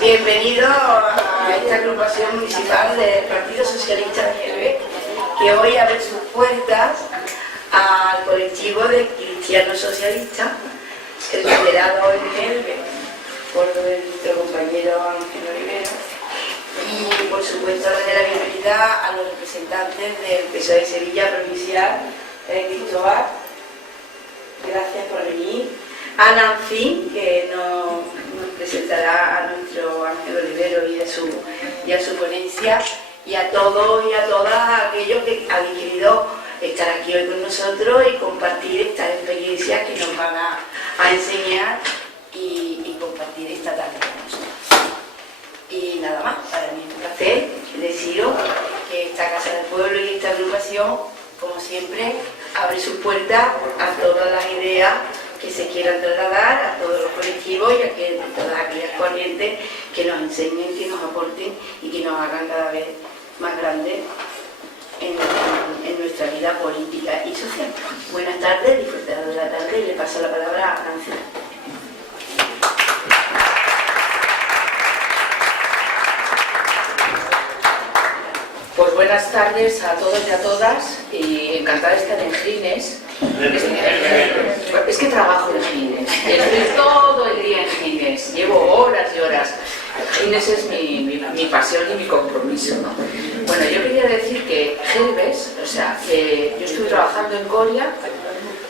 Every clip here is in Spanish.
Bienvenido a esta agrupación municipal del Partido Socialista de Gelbe, que hoy abre sus puertas al colectivo de cristianos socialistas, liderado en Gelbe por nuestro compañero Ángel Olivero, y por supuesto darle la bienvenida a los representantes del PSOE de Sevilla provincial, Cristóbal, gracias por venir, a Nancy, que nos presentará a nuestro Ángel Olivero y a su ponencia, y a todos y a todas aquellos que han querido estar aquí hoy con nosotros y compartir estas experiencias que nos van a enseñar y compartir esta tarde con nosotros. Y nada más, para mí es un placer deciros que esta Casa del Pueblo y esta agrupación, como siempre, abre sus puertas a todas las ideas que se quieran trasladar, a todos los colectivos y a todas aquellas corrientes que nos enseñen, que nos aporten y que nos hagan cada vez más grandes en nuestra vida política y social. Buenas tardes, disfrutad de la tarde y le paso la palabra a Nancy. Pues buenas tardes a todos y a todas, y encantada de estar en Gines. Es que trabajo en Gines, estoy todo el día en Gines, llevo horas y horas. Gines es mi pasión y mi compromiso, ¿no? Bueno, yo quería decir que Gelbes, o sea, que yo estuve trabajando en Coria,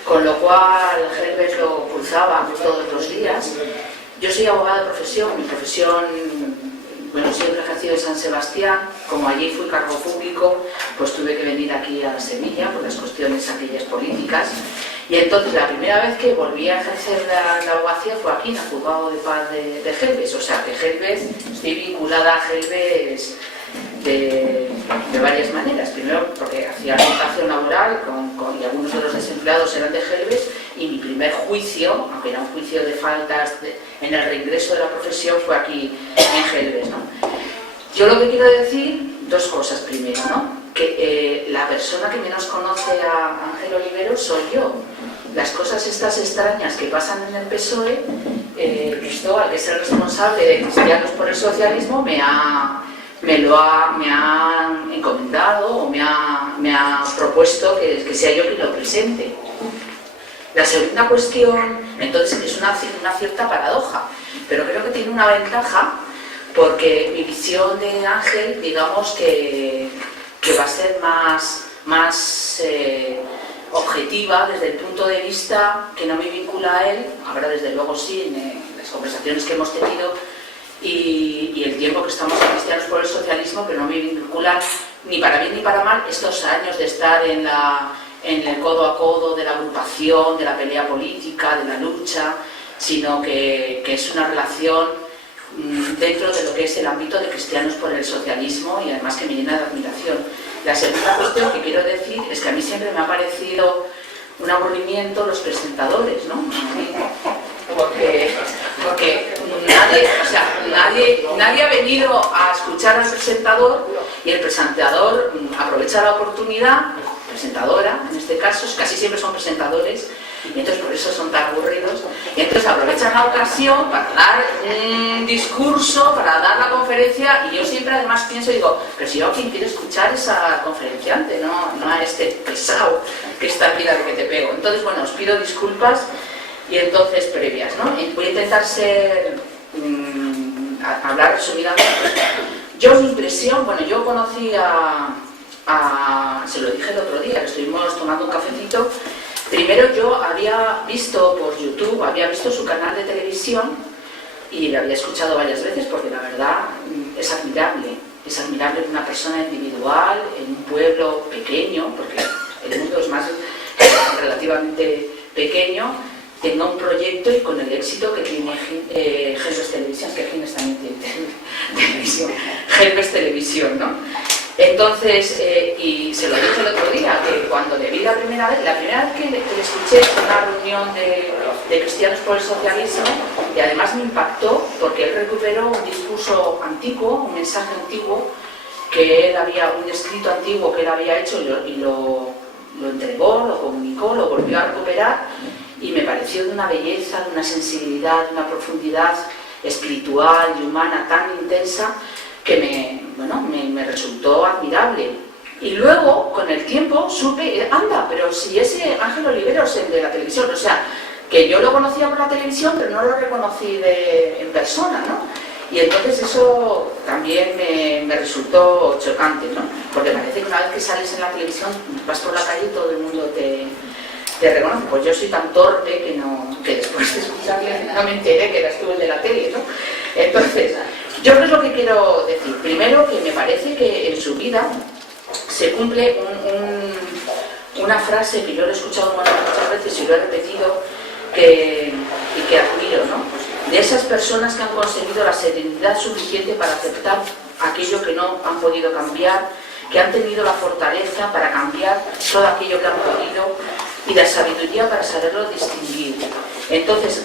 con lo cual Gelbes lo cruzaba todos los días. Yo soy abogada de profesión, mi profesión... Bueno, siempre he ejercido en San Sebastián, como allí fui cargo público, pues tuve que venir aquí a Sevilla por las cuestiones aquellas políticas. Y entonces la primera vez que volví a ejercer la abogacía fue aquí en el Juzgado de Paz de Gelbes. O sea, que Gelbes, estoy vinculada a Gelbes de varias maneras. Primero porque hacía orientación laboral y algunos de los desempleados eran de Gelbes, y mi primer juicio, aunque era un juicio de faltas en el reingreso de la profesión, fue aquí en Gelbes, ¿no? Yo lo que quiero decir, dos cosas. Primero, ¿no? Que la persona que menos conoce a Ángel Olivero soy yo. Las cosas estas extrañas que pasan en el PSOE, Cristóbal, que es el responsable de Cristianos por el Socialismo, me ha encomendado o me ha propuesto que sea yo quien lo presente. La segunda cuestión, entonces, es una cierta paradoja, pero creo que tiene una ventaja, porque mi visión de Ángel, digamos que va a ser más objetiva desde el punto de vista que no me vincula a él. Ahora desde luego sí, en las conversaciones que hemos tenido y el tiempo que estamos en Cristianos por el Socialismo, que no me vinculan ni para bien ni para mal estos años de estar en el codo a codo de la agrupación, de la pelea política, de la lucha, sino que es una relación dentro de lo que es el ámbito de Cristianos por el Socialismo, y además que me llena de admiración. La segunda cuestión que quiero decir es que a mí siempre me ha parecido un aburrimiento los presentadores, ¿no? Porque nadie ha venido a escuchar al presentador, y el presentador aprovecha la oportunidad, presentadora en este caso, casi siempre son presentadores, y entonces por eso son tan aburridos, y entonces aprovechan la ocasión para dar un discurso, para dar la conferencia, y yo siempre además pienso, digo, pero si yo a quien quiero escuchar es al conferenciante, no a este pesado que está aquí de que te pego. Entonces, bueno, os pido disculpas y entonces previas, ¿no? Voy a intentar hablar resumidamente. Yo, mi impresión, bueno, yo conocí se lo dije el otro día, que estuvimos tomando un cafecito. Primero yo había visto por YouTube, había visto su canal de televisión y le había escuchado varias veces, porque la verdad es admirable que una persona individual en un pueblo pequeño, porque el mundo es más relativamente pequeño, tenga un proyecto, y con el éxito que tiene Gelbes Televisión, que Gines también tiene televisión, Gelbes Televisión, ¿no? Entonces, y se lo dije el otro día, que cuando le vi la primera vez que le escuché en una reunión de Cristianos por el Socialismo, y además me impactó porque él recuperó un discurso antiguo, un mensaje antiguo, un escrito antiguo que él había hecho, y lo entregó, lo comunicó, lo volvió a recuperar, y me pareció de una belleza, de una sensibilidad, de una profundidad espiritual y humana tan intensa que me resultó admirable. Y luego, con el tiempo, supe, anda, pero si ese Ángel Oliveros, el de la televisión, o sea, que yo lo conocía por la televisión, pero no lo reconocí en persona, ¿no? Y entonces eso también me resultó chocante, ¿no? Porque parece que una vez que sales en la televisión, vas por la calle y todo el mundo te reconoce. Pues yo soy tan torpe que después de escucharle no me enteré que eras tú el de la tele, ¿no? Entonces, yo qué es lo que quiero decir. Primero, que me parece que en su vida se cumple una frase que yo lo he escuchado muchas veces y lo he repetido y que admiro, ¿no? De esas personas que han conseguido la serenidad suficiente para aceptar aquello que no han podido cambiar, que han tenido la fortaleza para cambiar todo aquello que han podido y la sabiduría para saberlo distinguir. Entonces,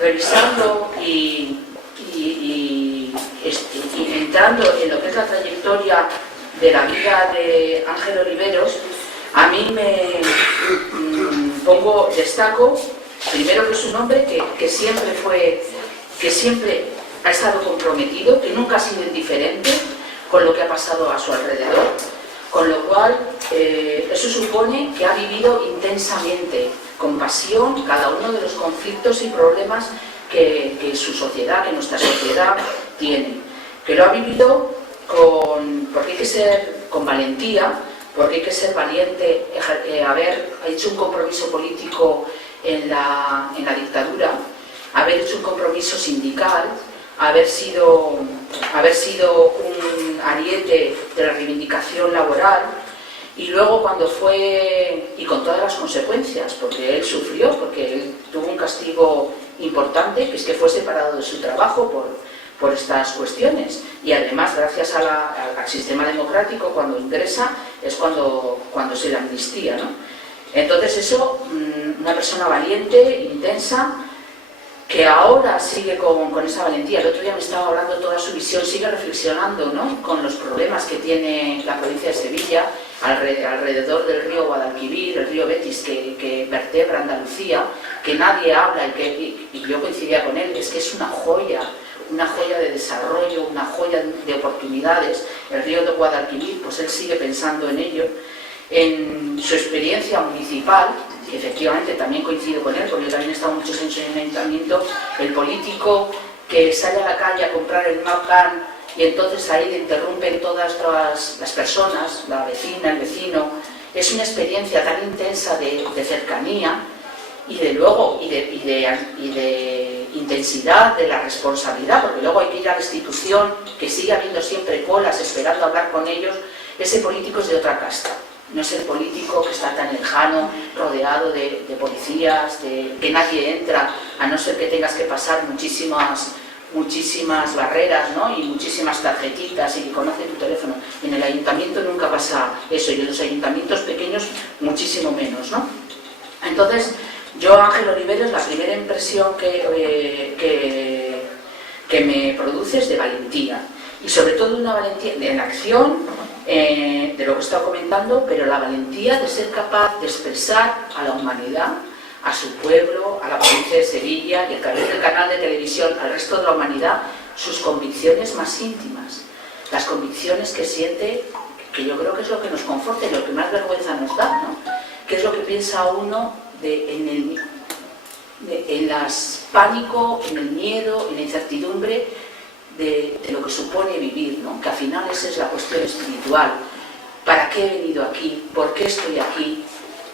revisando y entrando en lo que es la trayectoria de la vida de Ángel Oliveros, a mí destaco primero que es un hombre que siempre ha estado comprometido, que nunca ha sido indiferente con lo que ha pasado a su alrededor, con lo cual eso supone que ha vivido intensamente, con pasión, cada uno de los conflictos y problemas que su sociedad, que nuestra sociedad tiene, que lo ha vivido porque hay que ser con valentía, porque hay que ser valiente, haber hecho un compromiso político en la dictadura, haber hecho un compromiso sindical, haber sido un ariete de la reivindicación laboral, y luego cuando fue, y con todas las consecuencias, porque él sufrió, porque él tuvo un castigo importante, que es que fue separado de su trabajo por estas cuestiones, y además gracias al sistema democrático, cuando ingresa es cuando se le amnistía, ¿no? Entonces eso, una persona valiente, intensa, que ahora sigue con esa valentía. El otro día me estaba hablando de toda su visión, sigue reflexionando, ¿no?, con los problemas que tiene la provincia de Sevilla, alrededor del río Guadalquivir, el río Betis, que vertebra Andalucía, que nadie habla y yo coincidía con él, es que es una joya de desarrollo, una joya de oportunidades. El río de Guadalquivir, pues él sigue pensando en ello. En su experiencia municipal, que efectivamente también coincido con él, porque yo también he estado muchos años en el ayuntamiento, el político que sale a la calle a comprar el MAPCAN y entonces ahí le interrumpen todas las personas, la vecina, el vecino. Es una experiencia tan intensa de cercanía y de intensidad de la responsabilidad, porque luego hay que ir a la institución, que sigue habiendo siempre colas esperando hablar con ellos. Ese político es de otra casta. No es el político que está tan lejano, rodeado de policías, que nadie entra, a no ser que tengas que pasar muchísimas barreras, ¿no?, y muchísimas tarjetitas y que conocen tu teléfono. En el ayuntamiento nunca pasa eso, y en los ayuntamientos pequeños muchísimo menos, ¿no? Entonces, yo, Ángel Oliveros, la primera impresión que me produce es de valentía, y sobre todo una valentía en acción, de lo que he estado comentando, pero la valentía de ser capaz de expresar a la humanidad, a su pueblo, a la provincia de Sevilla y a través del canal de televisión al resto de la humanidad, sus convicciones más íntimas, las convicciones que siente, que yo creo que es lo que nos conforta y lo que más vergüenza nos da, ¿no?, que es lo que piensa uno en el pánico, en el miedo, en la incertidumbre de lo que supone vivir, ¿no?, que al final esa es la cuestión espiritual. ¿Para qué he venido aquí? ¿Por qué estoy aquí?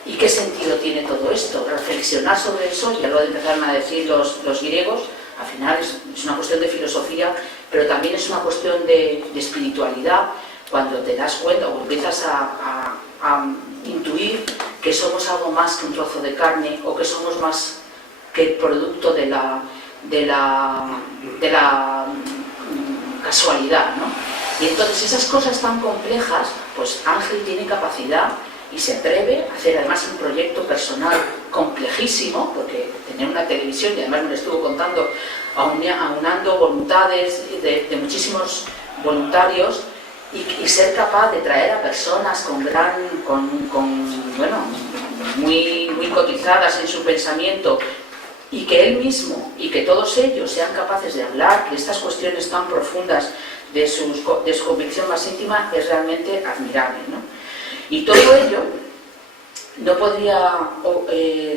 ¿Y qué sentido tiene todo esto? Reflexionar sobre eso, ya lo empezaron a decir los griegos, al final es una cuestión de filosofía, pero también es una cuestión de espiritualidad, cuando te das cuenta o empiezas a intuir que somos algo más que un trozo de carne, o que somos más que el producto de la casualidad, ¿no? Y entonces esas cosas tan complejas, pues Ángel tiene capacidad y se atreve a hacer además un proyecto personal complejísimo, porque tener una televisión, y además me lo estuvo contando, aunando voluntades de muchísimos voluntarios, y ser capaz de traer a personas muy cotizadas en su pensamiento, y que él mismo y que todos ellos sean capaces de hablar de estas cuestiones tan profundas de su convicción más íntima es realmente admirable, ¿no? Y todo ello no podría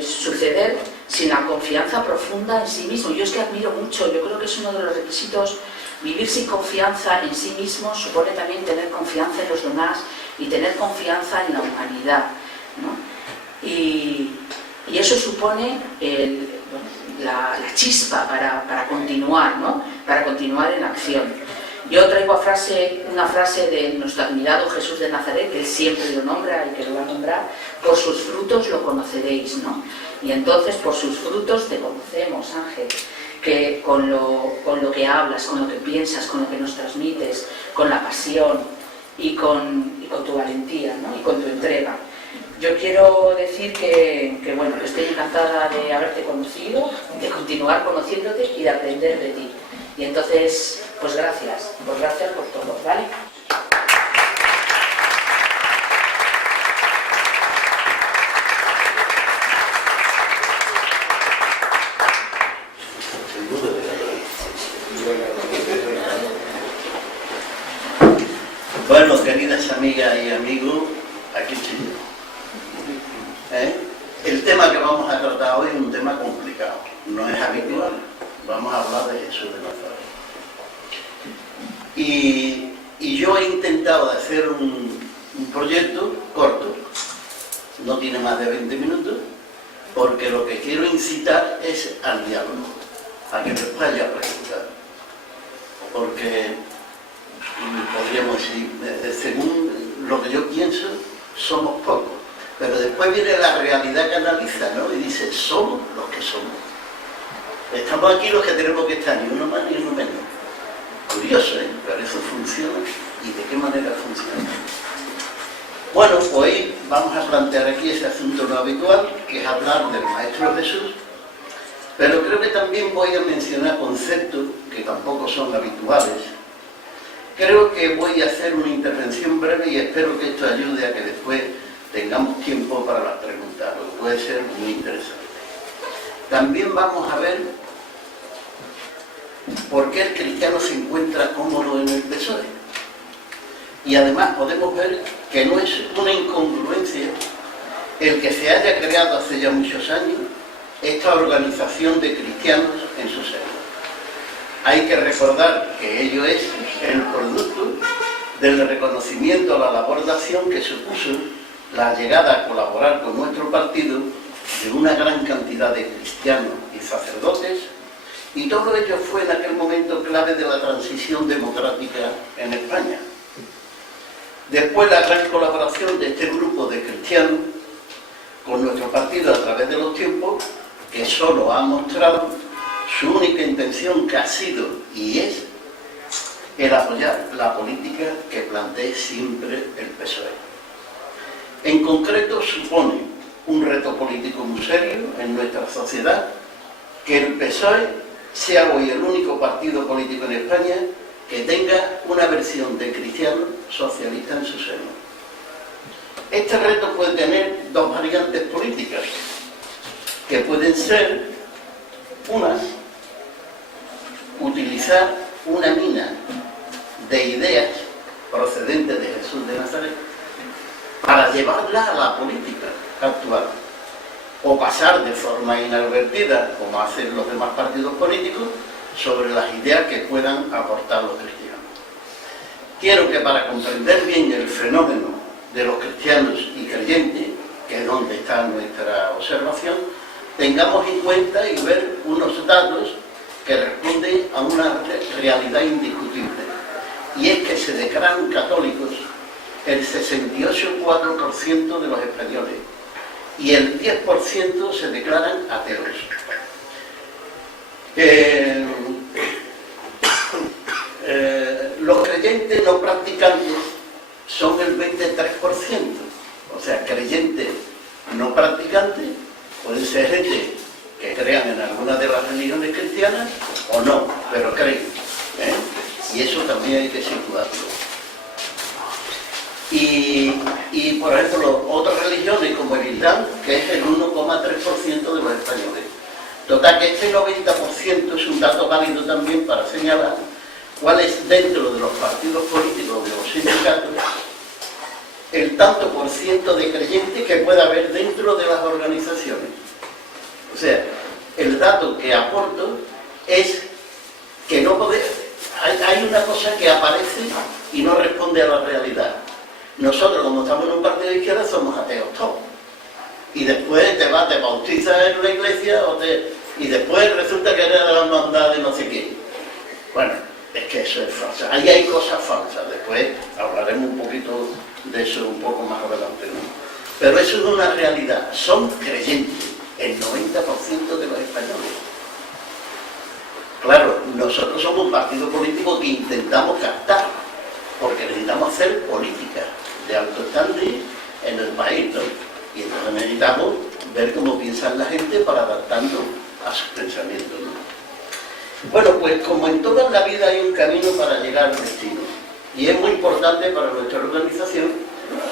suceder sin la confianza profunda en sí mismo. Yo es que admiro mucho, yo creo que es uno de los requisitos. Vivir sin confianza en sí mismo supone también tener confianza en los demás y tener confianza en la humanidad, ¿no? Y eso supone la chispa para continuar, ¿no? Para continuar en acción. Yo traigo una frase de nuestro admirado Jesús de Nazaret, que él siempre lo nombra y que lo va a nombrar: por sus frutos lo conoceréis, ¿no? Y entonces por sus frutos te conocemos, Ángel, que con lo que hablas, con lo que piensas, con lo que nos transmites, con la pasión y con tu valentía, ¿no? Y con tu entrega. Yo quiero decir que estoy encantada de haberte conocido, de continuar conociéndote y de aprender de ti. Y entonces, pues gracias por todo, ¿vale? Bueno, queridas amigas y amigos, aquí estoy yo. El tema que vamos a tratar hoy es un tema complicado, no es habitual. Vamos a hablar de Jesús de Nazaret. Y yo he intentado hacer un proyecto corto, no tiene más de 20 minutos, porque lo que quiero incitar es al diálogo, a que después haya preguntas. Porque podríamos decir, según lo que yo pienso, somos pocos. Pero después viene la realidad que analiza, ¿no? Y dice, somos los que somos. Estamos aquí los que tenemos que estar, ni uno más ni uno menos. Curioso, ¿eh? Pero eso funciona. ¿Y de qué manera funciona? Bueno, pues hoy vamos a plantear aquí ese asunto no habitual, que es hablar del Maestro Jesús. Pero creo que también voy a mencionar conceptos que tampoco son habituales. Creo que voy a hacer una intervención breve y espero que esto ayude a que después tengamos tiempo para las preguntas, lo que puede ser muy interesante. También vamos a ver por qué el cristiano se encuentra cómodo en el PSOE. Y además podemos ver que no es una incongruencia el que se haya creado hace ya muchos años esta organización de cristianos en su seno. Hay que recordar que ello es el producto del reconocimiento a la labor de acción que supuso la llegada a colaborar con nuestro partido de una gran cantidad de cristianos y sacerdotes, y todo ello fue en aquel momento clave de la transición democrática en España. Después la gran colaboración de este grupo de cristianos con nuestro partido a través de los tiempos, que solo ha mostrado su única intención, que ha sido y es el apoyar la política que plantee siempre el PSOE. En concreto, supone un reto político muy serio en nuestra sociedad que el PSOE sea hoy el único partido político en España que tenga una versión de cristiano socialista en su seno. Este reto puede tener dos variantes políticas, que pueden ser unas, utilizar una mina de ideas procedentes de Jesús de Nazaret para llevarla a la política actual, o pasar de forma inadvertida, como hacen los demás partidos políticos, sobre las ideas que puedan aportar los cristianos. Quiero que para comprender bien el fenómeno de los cristianos y creyentes, que es donde está nuestra observación, tengamos en cuenta y ver unos datos que responden a una realidad indiscutible, y es que se declaran católicos el 68,4% de los españoles y el 10% se declaran ateos. Los creyentes no practicantes son el 23%, o sea, creyentes no practicantes pueden ser gente que crean en alguna de las religiones cristianas o no, pero creen, y eso también hay que situarlo. Y por ejemplo, otras religiones como el Islam, que es el 1,3% de los españoles. Total, que este 90% es un dato válido también para señalar cuál es, dentro de los partidos políticos, de los sindicatos, el tanto por ciento de creyentes que pueda haber dentro de las organizaciones. O sea, el dato que aporto es que no podemos... Hay una cosa que aparece y no responde a la realidad. Nosotros, como estamos en un partido de izquierda, somos ateos todos. Y después te bautizas en una iglesia y después resulta que eres de la hermandad de no sé quién. Bueno, es que eso es falso. Ahí hay cosas falsas. Después hablaremos un poquito de eso un poco más adelante, ¿no? Pero eso es una realidad. Son creyentes, el 90% de los españoles. Claro, nosotros somos un partido político que intentamos captar, porque necesitamos hacer política de alto standing en el país, ¿no? Y entonces necesitamos ver cómo piensan la gente para adaptarnos a sus pensamientos, ¿no? Bueno, pues como en toda la vida hay un camino para llegar al destino. Y es muy importante para nuestra organización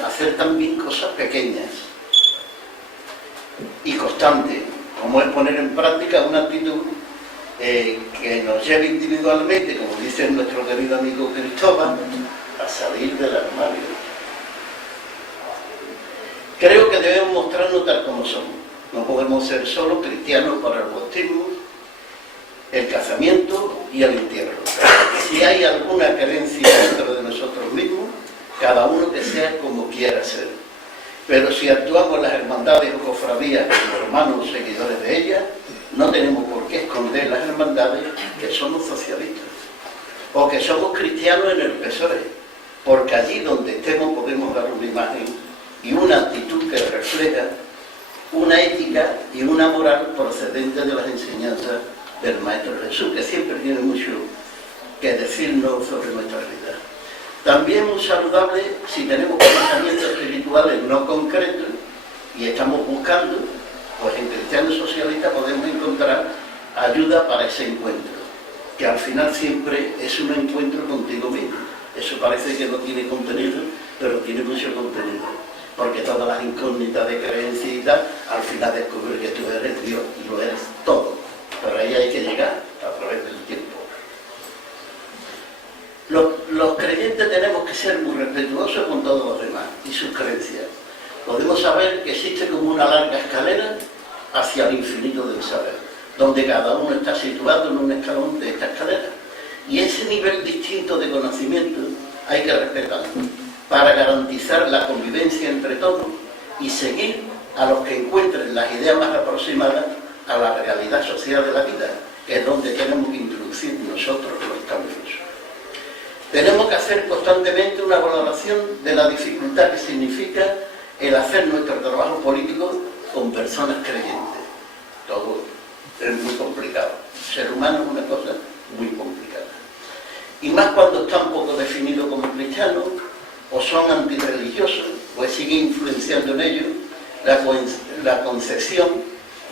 hacer también cosas pequeñas y constantes, como es poner en práctica una actitud que nos lleve individualmente, como dice nuestro querido amigo Cristóbal, a salir del armario. Creo que debemos mostrarnos tal como somos. No podemos ser solo cristianos para el bautismo, el casamiento y el entierro. Si hay alguna creencia dentro de nosotros mismos, cada uno que sea como quiera ser. Pero si actuamos en las hermandades o cofradías como hermanos seguidores de ellas, no tenemos por qué esconder las hermandades que somos socialistas o que somos cristianos en el PSOE, porque allí donde estemos podemos dar una imagen y una actitud que refleja una ética y una moral procedente de las enseñanzas del Maestro Jesús, que siempre tiene mucho que decirnos sobre nuestra vida. También muy saludable si tenemos pensamientos espirituales no concretos y estamos buscando, pues en Cristianos Socialistas podemos encontrar ayuda para ese encuentro, que al final siempre es un encuentro contigo mismo. Eso parece que no tiene contenido, pero tiene mucho contenido, porque todas las incógnitas de creencia y tal, al final descubres que tú eres Dios y lo eres todo, pero ahí hay que llegar a través del tiempo. Los creyentes tenemos que ser muy respetuosos con todos los demás y sus creencias. Podemos saber que existe como una larga escalera hacia el infinito del saber, donde cada uno está situado en un escalón de esta escalera. Y ese nivel distinto de conocimiento hay que respetarlo para garantizar la convivencia entre todos y seguir a los que encuentren las ideas más aproximadas a la realidad social de la vida, que es donde tenemos que introducir nosotros los cambios. Tenemos que hacer constantemente una valoración de la dificultad que significa el hacer nuestro trabajo político con personas creyentes. Todo es muy complicado. Ser humano es una cosa muy complicada. Y más cuando están poco definidos como cristianos, o son antirreligiosos, pues sigue influenciando en ellos la concepción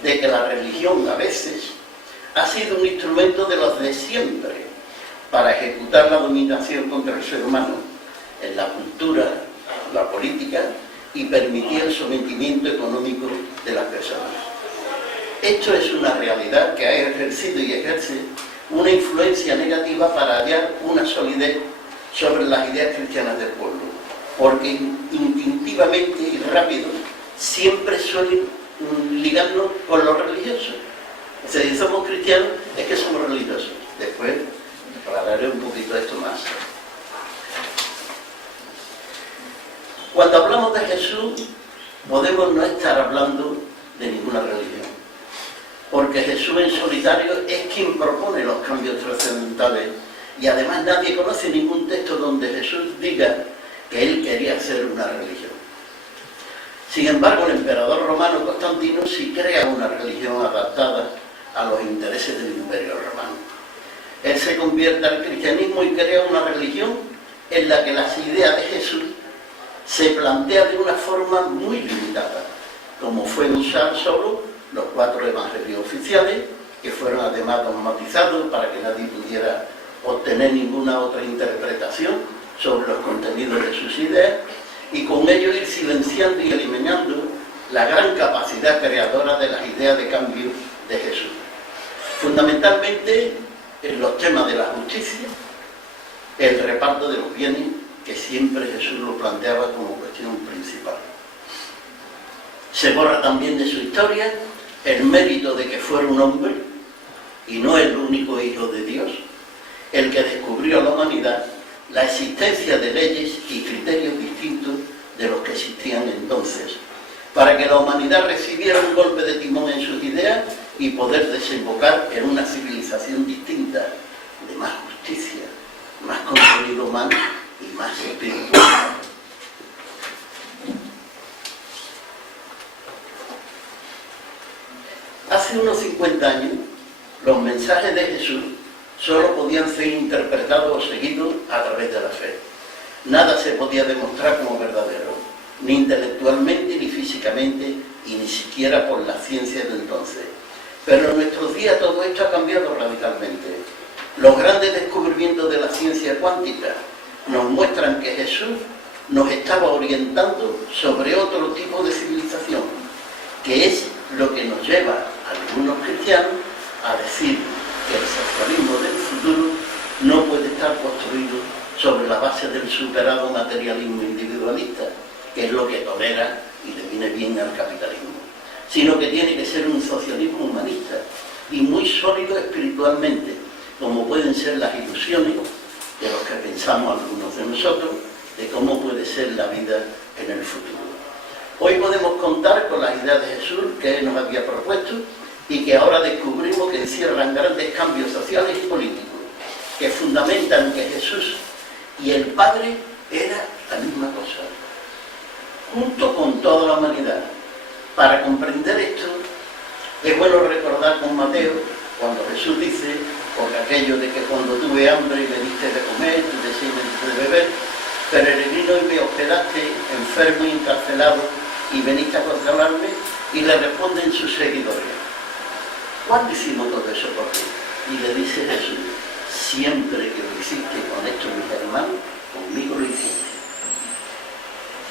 de que la religión a veces ha sido un instrumento de los de siempre para ejecutar la dominación contra el ser humano en la cultura, la política y permitir el sometimiento económico de las personas. Esto es una realidad que ha ejercido y ejerce una influencia negativa para hallar una solidez sobre las ideas cristianas del pueblo, porque instintivamente y rápido siempre suelen ligarnos con los religiosos. O sea, si somos cristianos es que somos religiosos. Después aclararé un poquito esto más. Cuando hablamos de Jesús, podemos no estar hablando de ninguna religión, porque Jesús en solitario es quien propone los cambios trascendentales y además nadie conoce ningún texto donde Jesús diga que él quería ser una religión. Sin embargo, el emperador romano Constantino sí crea una religión adaptada a los intereses del imperio romano. Él se convierte al cristianismo y crea una religión en la que las ideas de Jesús se plantean de una forma muy limitada, como fue usar solo los 4 evangelios oficiales, que fueron además dogmatizados para que nadie pudiera obtener ninguna otra interpretación sobre los contenidos de sus ideas, y con ello ir silenciando y eliminando la gran capacidad creadora de las ideas de cambio de Jesús. Fundamentalmente en los temas de la justicia, el reparto de los bienes, que siempre Jesús lo planteaba como cuestión principal. Se borra también de su historia el mérito de que fuera un hombre, y no el único hijo de Dios, el que descubrió a la humanidad la existencia de leyes y criterios distintos de los que existían entonces, para que la humanidad recibiera un golpe de timón en sus ideas y poder desembocar en una civilización distinta, de más justicia, más contenido humano y más espiritual. Hace unos 50 años, los mensajes de Jesús solo podían ser interpretados o seguidos a través de la fe. Nada se podía demostrar como verdadero, ni intelectualmente, ni físicamente, y ni siquiera por la ciencia de entonces. Pero en nuestros días todo esto ha cambiado radicalmente. Los grandes descubrimientos de la ciencia cuántica nos muestran que Jesús nos estaba orientando sobre otro tipo de civilización, que es lo que nos lleva a algunos cristianos a decir que el socialismo del futuro no puede estar construido sobre la base del superado materialismo individualista, que es lo que tolera y le viene bien al capitalismo, sino que tiene que ser un socialismo humanista y muy sólido espiritualmente, como pueden ser las ilusiones de los que pensamos algunos de nosotros, de cómo puede ser la vida en el futuro. Hoy podemos contar con las ideas de Jesús que Él nos había propuesto y que ahora descubrimos que encierran grandes cambios sociales y políticos, que fundamentan que Jesús y el Padre era la misma cosa, junto con toda la humanidad. Para comprender esto, es bueno recordar con Mateo, cuando Jesús dice, porque aquello de que cuando tuve hambre me diste de comer, tuve sed me diste de beber, peregrino y me hospedaste, enfermo y encarcelado, y veniste a consolarme, y le responden sus seguidores, ¿cuándo hicimos todo eso por ti? Y le dice Jesús, siempre que lo hiciste con estos mis hermanos, conmigo lo hiciste.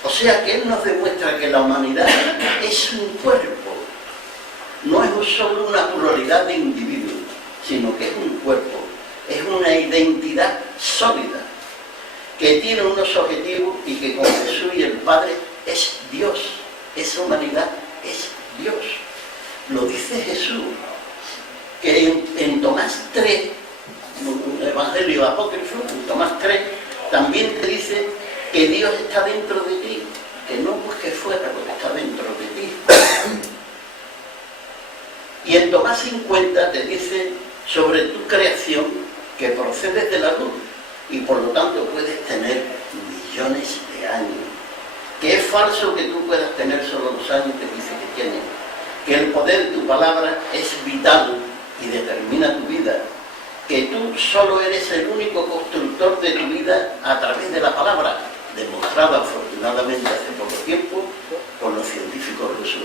O sea que Él nos demuestra que la humanidad es un cuerpo, no es solo una pluralidad de individuos, sino que es un cuerpo, es una identidad sólida, que tiene unos objetivos y que con Jesús y el Padre es Dios, esa humanidad es Dios. Lo dice Jesús, que en Tomás 3, un evangelio apócrifo, en Tomás 3, también te dice que Dios está dentro de ti, que no busques fuera, porque está dentro de ti. Y en Tomás 50 te dice sobre tu creación que procedes de la luz y por lo tanto puedes tener millones de años. Que es falso que tú puedas tener solo los años que dice que tienes. Que el poder de tu palabra es vital y determina tu vida. Que tú solo eres el único constructor de tu vida a través de la palabra, demostrada afortunadamente hace poco tiempo por los científicos rusos.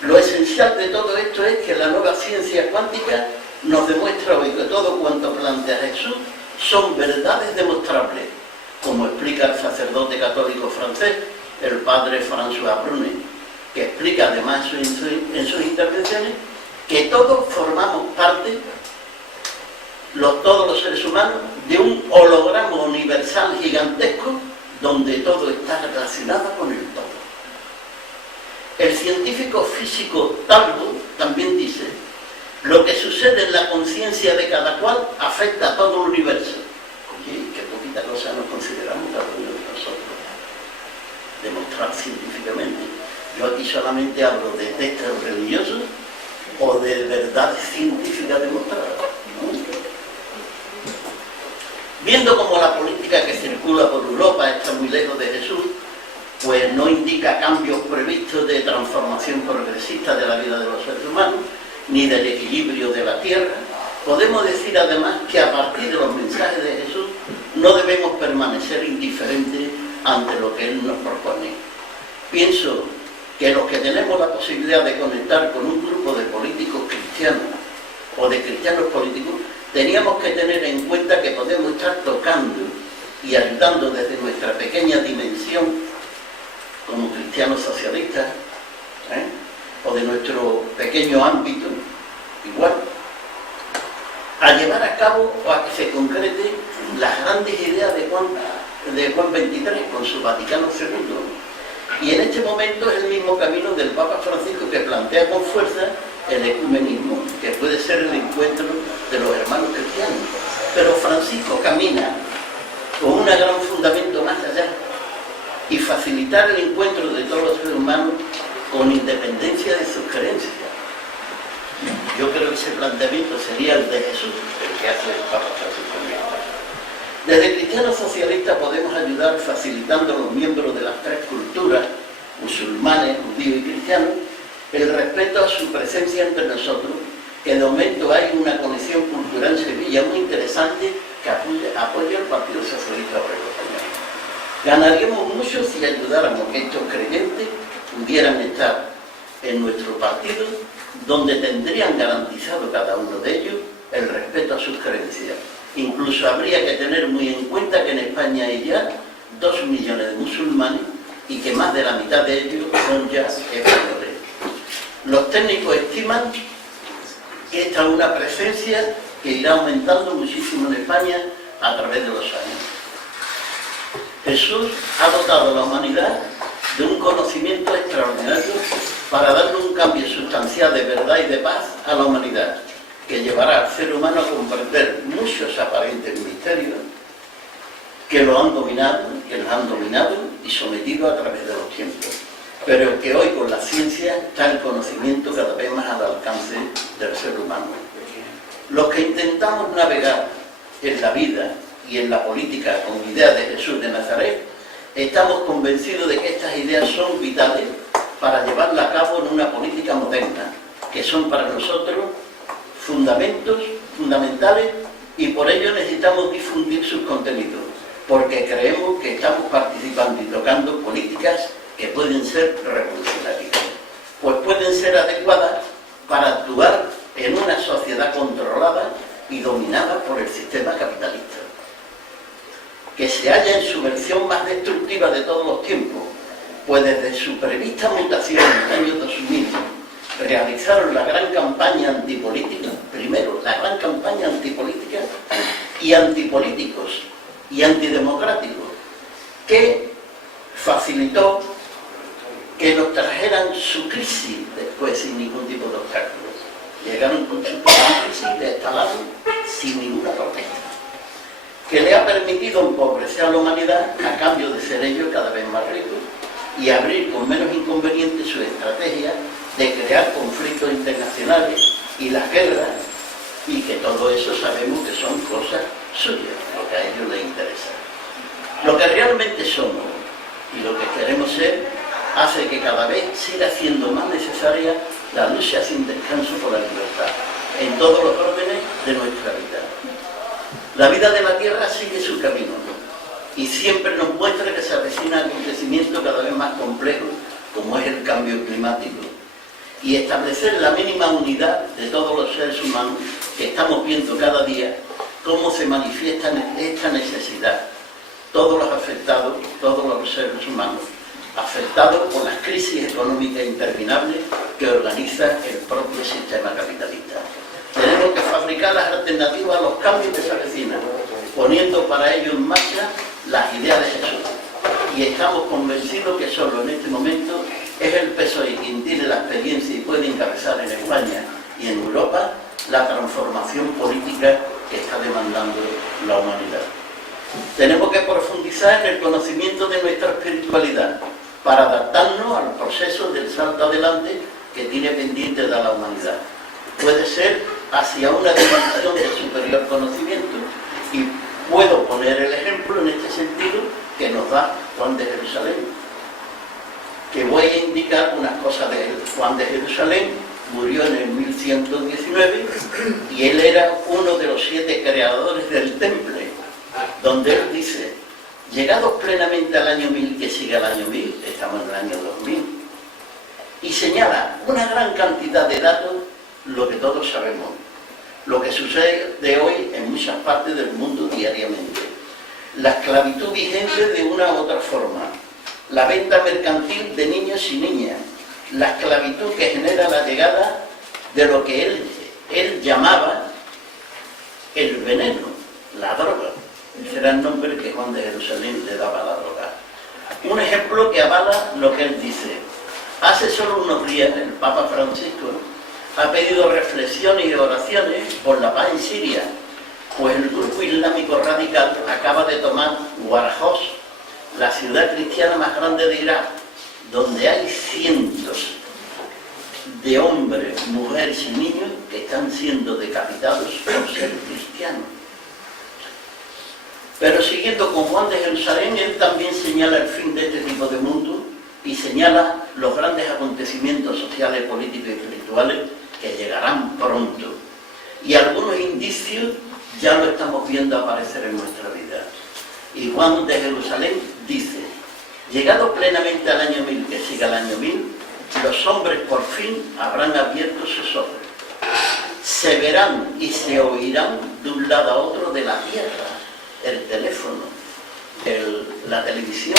Lo esencial de todo esto es que la nueva ciencia cuántica nos demuestra hoy que todo cuanto plantea Jesús son verdades demostrables, como explica el sacerdote católico francés, el padre François Brunet, que explica además en sus intervenciones que todos formamos parte, todos los seres humanos, de un holograma universal gigantesco donde todo está relacionado con el todo. El científico físico Talbot también dice, lo que sucede en la conciencia de cada cual afecta a todo el universo. Oye, qué poquita cosa nos consideramos cada uno de nosotros. Demostrar científicamente. Yo aquí solamente hablo de textos religiosos o de verdades científicas demostradas, ¿no? Viendo cómo la política que circula por Europa está muy lejos de Jesús, pues no indica cambios previstos de transformación progresista de la vida de los seres humanos, ni del equilibrio de la tierra, podemos decir además que a partir de los mensajes de Jesús no debemos permanecer indiferentes ante lo que Él nos propone. Pienso que los que tenemos la posibilidad de conectar con un grupo de políticos cristianos o de cristianos políticos, teníamos que tener en cuenta que podemos estar tocando y ayudando desde nuestra pequeña dimensión como cristianos socialistas, o de nuestro pequeño ámbito, igual, a llevar a cabo o a que se concrete las grandes ideas de Juan XXIII con su Vaticano II. Y en este momento es el mismo camino del Papa Francisco, que plantea con fuerza el ecumenismo, que puede ser el encuentro de los hermanos cristianos. Pero Francisco camina con un gran fundamento más allá, y facilitar el encuentro de todos los seres humanos con independencia de sus creencias. Yo creo que ese planteamiento sería el de Jesús, el que hace el Papa Francisco. Desde Cristianos Socialistas podemos ayudar facilitando a los miembros de las tres culturas, musulmanes, judíos y cristianos, el respeto a su presencia entre nosotros, que de momento hay una conexión cultural en Sevilla muy interesante que apoya el Partido Socialista Obrero Español. Ganaríamos mucho si ayudáramos a que estos creyentes pudieran estar en nuestro partido, donde tendrían garantizado cada uno de ellos el respeto a sus creencias. Incluso habría que tener muy en cuenta que en España hay ya 2 millones de musulmanes y que más de la mitad de ellos son ya españoles. Los técnicos estiman que esta es una presencia que irá aumentando muchísimo en España a través de los años. Jesús ha dotado a la humanidad de un conocimiento extraordinario para darle un cambio sustancial de verdad y de paz a la humanidad, que llevará al ser humano a comprender muchos aparentes misterios que los han dominado y sometido a través de los tiempos, pero que hoy con la ciencia está el conocimiento cada vez más al alcance del ser humano. Los que intentamos navegar en la vida y en la política con ideas de Jesús de Nazaret, estamos convencidos de que estas ideas son vitales para llevarla a cabo en una política moderna, que son para nosotros fundamentales, y por ello necesitamos difundir sus contenidos, porque creemos que estamos participando y tocando políticas que pueden ser revolucionarias, pues pueden ser adecuadas para actuar en una sociedad controlada y dominada por el sistema capitalista, que se halla en su versión más destructiva de todos los tiempos, pues desde su prevista mutación en el año 2000 realizaron la gran campaña antipolítica, primero la gran campaña antipolítica y antipolíticos y antidemocráticos, que facilitó que nos trajeran su crisis después sin ningún tipo de obstáculos. Llegaron con su crisis de estalado sin ninguna protesta, que le ha permitido empobrecer a la humanidad a cambio de ser ellos cada vez más ricos y abrir con menos inconvenientes su estrategia de crear conflictos internacionales y las guerras, y que todo eso sabemos que son cosas suyas, lo que a ellos les interesa. Lo que realmente somos y lo que queremos ser hace que cada vez siga siendo más necesaria la lucha sin descanso por la libertad en todos los órdenes de nuestra vida. La vida de la Tierra sigue su camino y siempre nos muestra que se avecina un acontecimiento cada vez más complejo, como es el cambio climático, y establecer la mínima unidad de todos los seres humanos, que estamos viendo cada día cómo se manifiesta esta necesidad. Todos los afectados, todos los seres humanos, afectados por las crisis económicas interminables que organiza el propio sistema capitalista. Tenemos que fabricar las alternativas a los cambios que se avecinan, poniendo para ello en marcha las ideas de Jesús. Y estamos convencidos que solo en este momento es el PSOE quien tiene la experiencia y puede encabezar en España y en Europa la transformación política que está demandando la humanidad. Tenemos que profundizar en el conocimiento de nuestra espiritualidad para adaptarnos al proceso del salto adelante que tiene pendiente de la humanidad. Puede ser hacia una dimensión de superior conocimiento, y puedo poner el ejemplo en este sentido que nos da Juan de Jerusalén, que voy a indicar unas cosas de él. Juan de Jerusalén murió en el 1119 y él era uno de los 7 creadores del Temple, donde él dice: llegados plenamente al año 1000, que sigue al año 1000, estamos en el año 2000, y señala una gran cantidad de datos, lo que todos sabemos, lo que sucede de hoy en muchas partes del mundo diariamente. La esclavitud vigente de una u otra forma, la venta mercantil de niños y niñas, la esclavitud que genera la llegada de lo que él él llamaba el veneno, la droga. Ese era el nombre que Juan de Jerusalén le daba a la droga. Un ejemplo que avala lo que él dice. Hace solo unos días el Papa Francisco ha pedido reflexiones y oraciones por la paz en Siria, pues el grupo islámico radical acaba de tomar Warhos, la ciudad cristiana más grande de Irak, donde hay cientos de hombres, mujeres y niños que están siendo decapitados por ser cristianos. Pero siguiendo con Juan de Jerusalén, él también señala el fin de este tipo de mundo y señala los grandes acontecimientos sociales, políticos y espirituales que llegarán pronto. Y algunos indicios ya lo estamos viendo aparecer en nuestra vida. Y Juan de Jerusalén dice: llegado plenamente al año 1000, que siga el año 1000, los hombres por fin habrán abierto sus ojos. Se verán y se oirán de un lado a otro de la tierra, el teléfono, la televisión,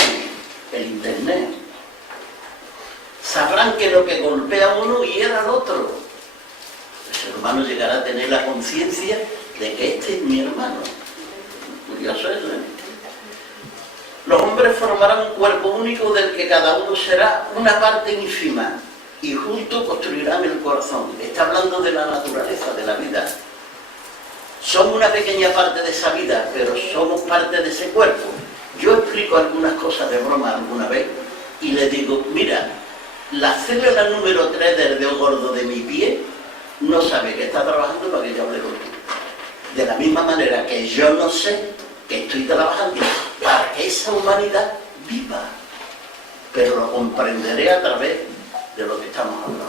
el internet. Sabrán que lo que golpea a uno hiera al otro. El ser humano llegará a tener la conciencia de que este es mi hermano. Curioso eso, ¿eh? Los hombres formarán un cuerpo único del que cada uno será una parte ínfima y juntos construirán el corazón. Está hablando de la naturaleza, de la vida. Somos una pequeña parte de esa vida, pero somos parte de ese cuerpo. Yo explico algunas cosas de broma alguna vez y le digo: mira, la célula número 3 del dedo gordo de mi pie no sabe que está trabajando para que yo hable contigo. De la misma manera que yo no sé que estoy trabajando para que esa humanidad viva, pero lo comprenderé a través de lo que estamos hablando.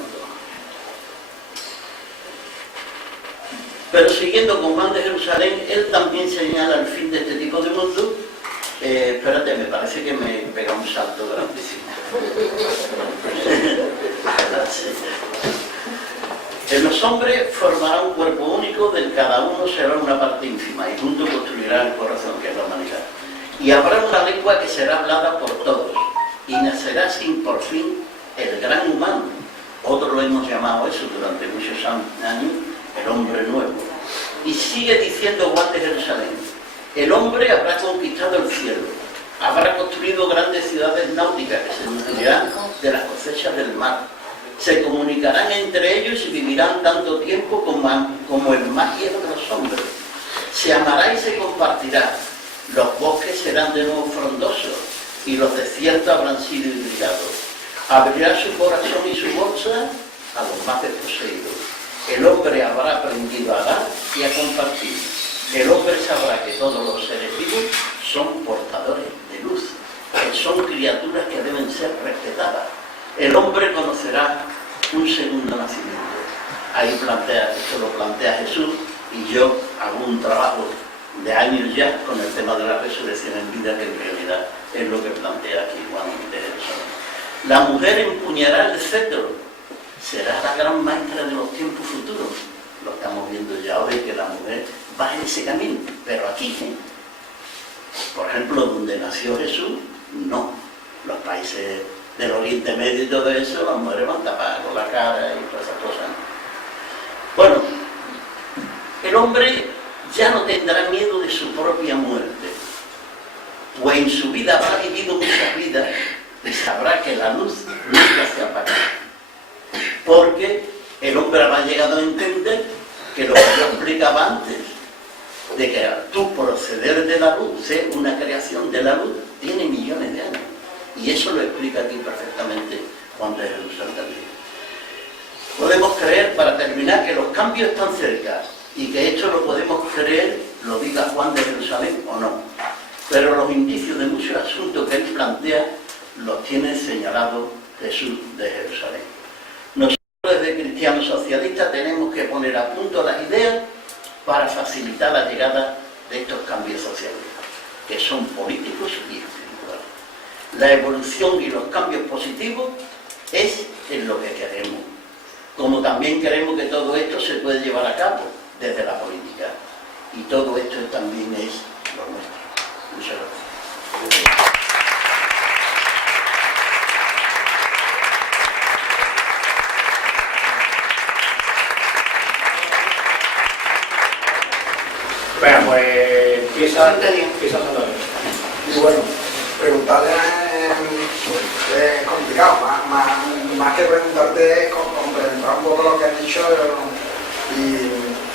Pero siguiendo con Juan de Jerusalén, él también señala el fin de este tipo de mundo. Espérate, me parece que me pega un salto grandísimo. Los hombres formarán un cuerpo único, del cada uno será una parte ínfima, y juntos construirán el corazón, que es la humanidad. Y habrá una lengua que será hablada por todos, y nacerá sin por fin el gran humano. Otros lo hemos llamado eso durante muchos años, el hombre nuevo. Y sigue diciendo Juan de Jerusalén: el hombre habrá conquistado el cielo, habrá construido grandes ciudades náuticas que se nutrirán de las cosechas del mar. Se comunicarán entre ellos y vivirán tanto tiempo como el más viejo de los hombres. Se amará y se compartirá. Los bosques serán de nuevo frondosos y los desiertos habrán sido irrigados. Abrirá su corazón y su bolsa a los más desposeídos. El hombre habrá aprendido a dar y a compartir. El hombre sabrá que todos los seres vivos son portadores de luz, que son criaturas que deben ser respetadas. El hombre conocerá un segundo nacimiento. Ahí esto lo plantea Jesús, y yo hago un trabajo de años ya con el tema de la resurrección en vida, que en realidad es lo que plantea aquí Juan de Jerusalén. La mujer empuñará el cetro, será la gran maestra de los tiempos futuros. Lo estamos viendo ya hoy, que la mujer va en ese camino, pero aquí, por ejemplo, donde nació Jesús, no. Los países del Oriente Medio y todo eso, las mujeres van tapadas con la cara y todas esas cosas. Bueno, el hombre ya no tendrá miedo de su propia muerte, pues en su vida habrá vivido muchas vidas y sabrá que la luz nunca se apaga, porque el hombre habrá llegado a entender que lo que yo explicaba antes, de que tú proceder de la luz, ser una creación de la luz, tiene millones de años. Y eso lo explica aquí perfectamente Juan de Jerusalén. Podemos creer, para terminar, que los cambios están cerca, y que esto lo podemos creer, lo diga Juan de Jerusalén o no. Pero los indicios de muchos asuntos que él plantea los tiene señalado Jesús de Jerusalén. Nosotros, desde Cristianos Socialistas, tenemos que poner a punto las ideas para facilitar la llegada de estos cambios sociales, que son políticos y espirituales. La evolución y los cambios positivos es en lo que queremos, como también queremos que todo esto se puede llevar a cabo desde la política, y todo esto también es lo nuestro. Muchas gracias. Empieza Y bueno, preguntarle es complicado, más que preguntarte es complementar un poco lo que has dicho y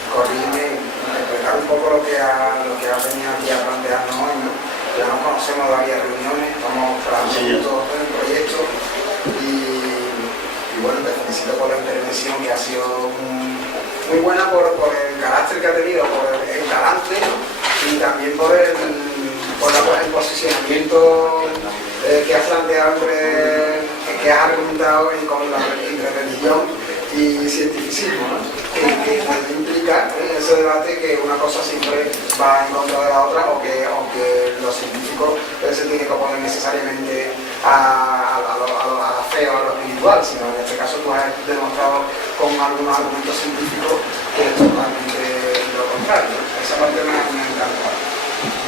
corregirme, interpretar un poco lo que has venido aquí a plantearnos hoy, ¿no? Ya nos conocemos de varias reuniones, estamos trabajando juntos en el proyecto y bueno, te felicito por la intervención que ha sido muy buena por el carácter que ha tenido, por el talante, ¿no? Y también por el posicionamiento que has planteado que has argumentado entre religión y cientificismo, ¿no? que implica en ese debate que una cosa siempre va en contra de la otra o que los científicos se tienen que oponer necesariamente a la fe o a lo espiritual, sino en este caso tú has demostrado con algunos argumentos científicos que es totalmente lo contrario, ¿no? Esa parte me encanta.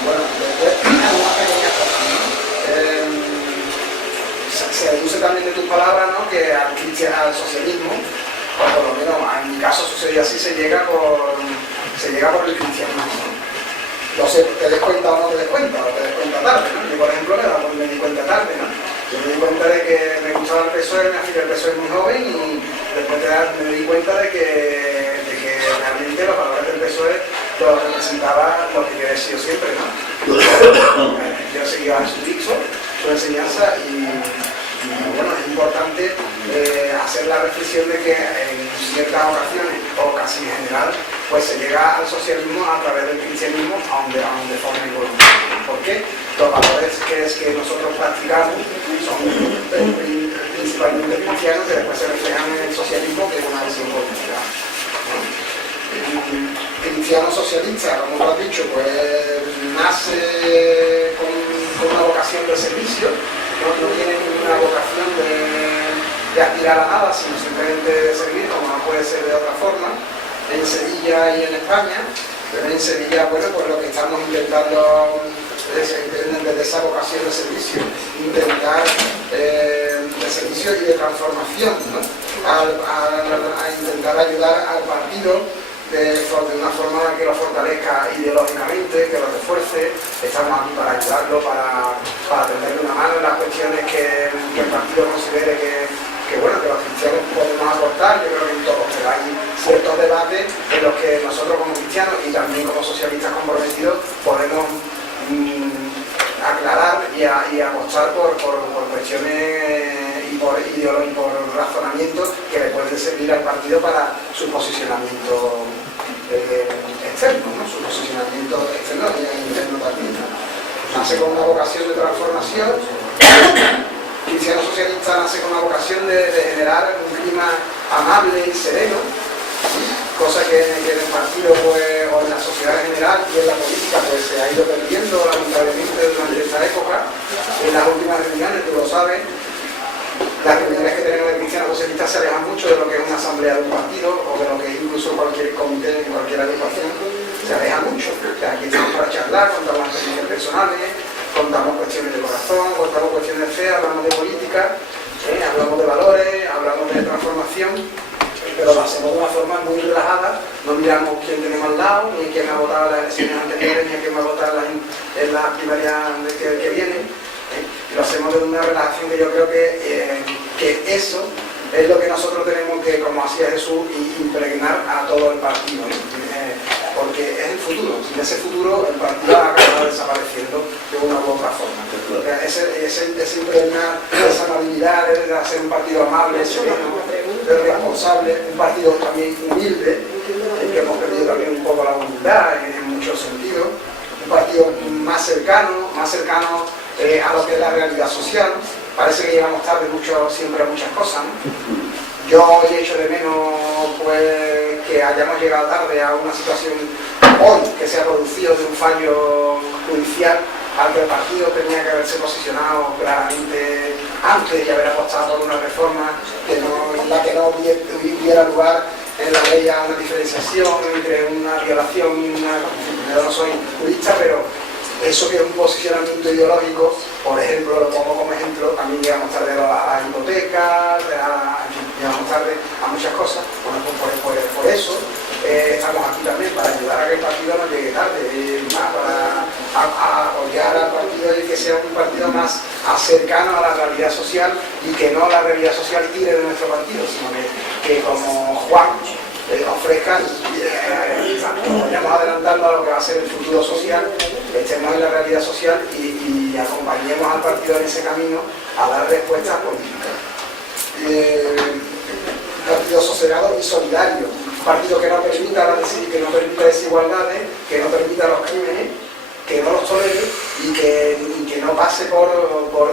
Bueno, después algunas pequeñas cosas, ¿no? Se deduce también de tus palabras, ¿no? Que al socialismo, o por lo menos en mi caso sucedió así, se llega por el cristianismo, ¿no? No sé, ¿te des cuenta o no te des cuenta? O te des cuenta tarde, ¿no? Yo, por ejemplo, me di cuenta tarde, ¿no? Yo me di cuenta de que me gustaba el PSOE, me afilié al PSOE muy joven y después me di cuenta de que realmente los valores del PSOE los representaba lo que yo he sido siempre, ¿no? Yo seguía a Jesucristo, su enseñanza y bueno, es importante hacer la reflexión de que en ciertas ocasiones, o casi en general, pues se llega al socialismo a través del cristianismo, aun de forma involuntaria. ¿Por qué? Los valores que nosotros practicamos son principalmente cristianos que después se reflejan en el socialismo, que es una visión política. Cristiano socialista, como tú has dicho, pues nace con una vocación de servicio, no tiene ninguna vocación de aspirar a nada, sino simplemente de servir, como no puede ser de otra forma, en Sevilla y en España. Pero en Sevilla, bueno, pues lo que estamos intentando desde esa vocación de servicio, intentar de servicio y de transformación, ¿no? a intentar ayudar al partido de una forma que lo fortalezca ideológicamente, que lo refuerce. Estamos aquí para ayudarlo, para tenderle una mano en las cuestiones que el partido considere que bueno, que los cristianos podemos aportar. Yo creo que en todos, pero hay ciertos debates en los que nosotros como cristianos y también como socialistas comprometidos podemos aclarar y apostar por cuestiones y por razonamientos que le pueden servir al partido para su posicionamiento externo, ¿no? Su posicionamiento externo y interno también, ¿no? Nace con una vocación de transformación. Cristiano socialista nace con una vocación de generar un clima amable y sereno, cosa que en el partido pues, o en la sociedad en general y en la política pues, se ha ido perdiendo lamentablemente durante esta época. En las últimas reuniones, tú lo sabes, las reuniones que tenemos de cristianos socialistas se alejan mucho de lo que es una asamblea de un partido o de lo que es incluso cualquier comité en cualquier agrupación, se aleja mucho. O sea, aquí estamos para charlar, contamos experiencias personales, contamos cuestiones de corazón, contamos cuestiones de fe, hablamos de política, hablamos de valores, hablamos de transformación, pero lo hacemos de una forma muy relajada. No miramos quién tenemos al lado, ni quién ha votado en las elecciones anteriores, ni a quién va a votar en las primarias que vienen. Lo hacemos de una relajación que yo creo que eso es lo que nosotros tenemos que, como hacía Jesús, impregnar a todo el partido, ¿no? Porque es el futuro. Sin ese futuro el partido va a acabar desapareciendo de una u otra forma. Ese impregnar esa amabilidad, de hacer un partido amable, sereno, responsable, un partido también humilde, que hemos perdido también un poco la humildad en muchos sentidos, un partido más cercano a lo que es la realidad social. Parece que llegamos tarde siempre a muchas cosas, ¿no? Yo hoy echo de menos pues, que hayamos llegado tarde a una situación hoy que se ha producido de un fallo judicial al que el partido tenía que haberse posicionado claramente antes y haber apostado por una reforma en la que no hubiera lugar en la ley a una diferenciación entre una violación y una... Yo no soy jurista, pero eso que es un posicionamiento ideológico, por ejemplo, lo pongo como ejemplo, también llegamos tarde a las hipotecas, llegamos tarde a muchas cosas. Bueno, por eso estamos aquí también, para ayudar a que el partido no llegue tarde, más para apoyar al partido y que sea un partido más cercano a la realidad social y que no la realidad social tire de nuestro partido, sino que como Juan ofrezcan, vayamos adelantando a lo que va a ser el futuro social, estemos en la realidad social y acompañemos al partido en ese camino a dar respuestas políticas. Un partido sosegado y solidario, un partido que no permita desigualdades, que no permita los crímenes, que no los tolere y que no pase por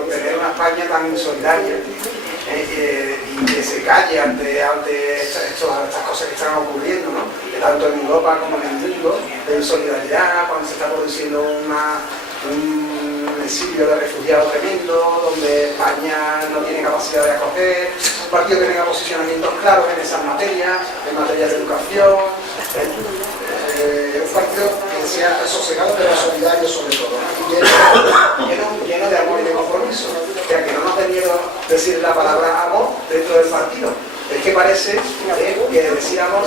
tener una España tan insolidaria y que se calle ante estas cosas que están ocurriendo, ¿no? Tanto en Europa como en el mundo, de insolidaridad, cuando se está produciendo un exilio de refugiados tremendo, donde España no tiene capacidad de acoger, un partido que tenga posicionamientos claros en esas materias, en materia de educación, un partido que sea sosegado pero solidario sobre todo, ¿no? lleno de amor y de compromiso, o sea, que no nos dé miedo decir la palabra amor dentro del partido. Es que parece que decir amor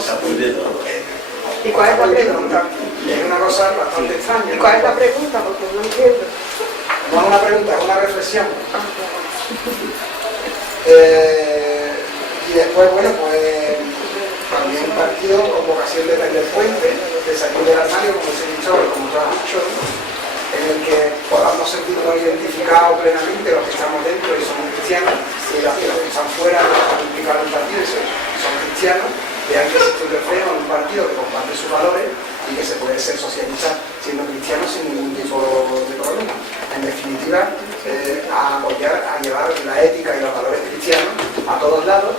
¿Y cuál es la pregunta? es una cosa bastante extraña. ¿Y cuál es la pregunta? Porque no entiendo. No es una pregunta, es una reflexión. Y después, bueno, pues también un partido con vocación de tender puente, de salir del armario, como se ha dicho, como tú has dicho, en el que podamos sentirnos identificados plenamente los que estamos dentro y somos cristianos, y los que están fuera no están implicados en un partido y son cristianos, vean que existe un reflejo en un partido que comparte sus valores y que se puede ser socialista siendo cristiano sin ningún tipo de problema. En definitiva, a apoyar, a llevar la ética y los valores cristianos a todos lados,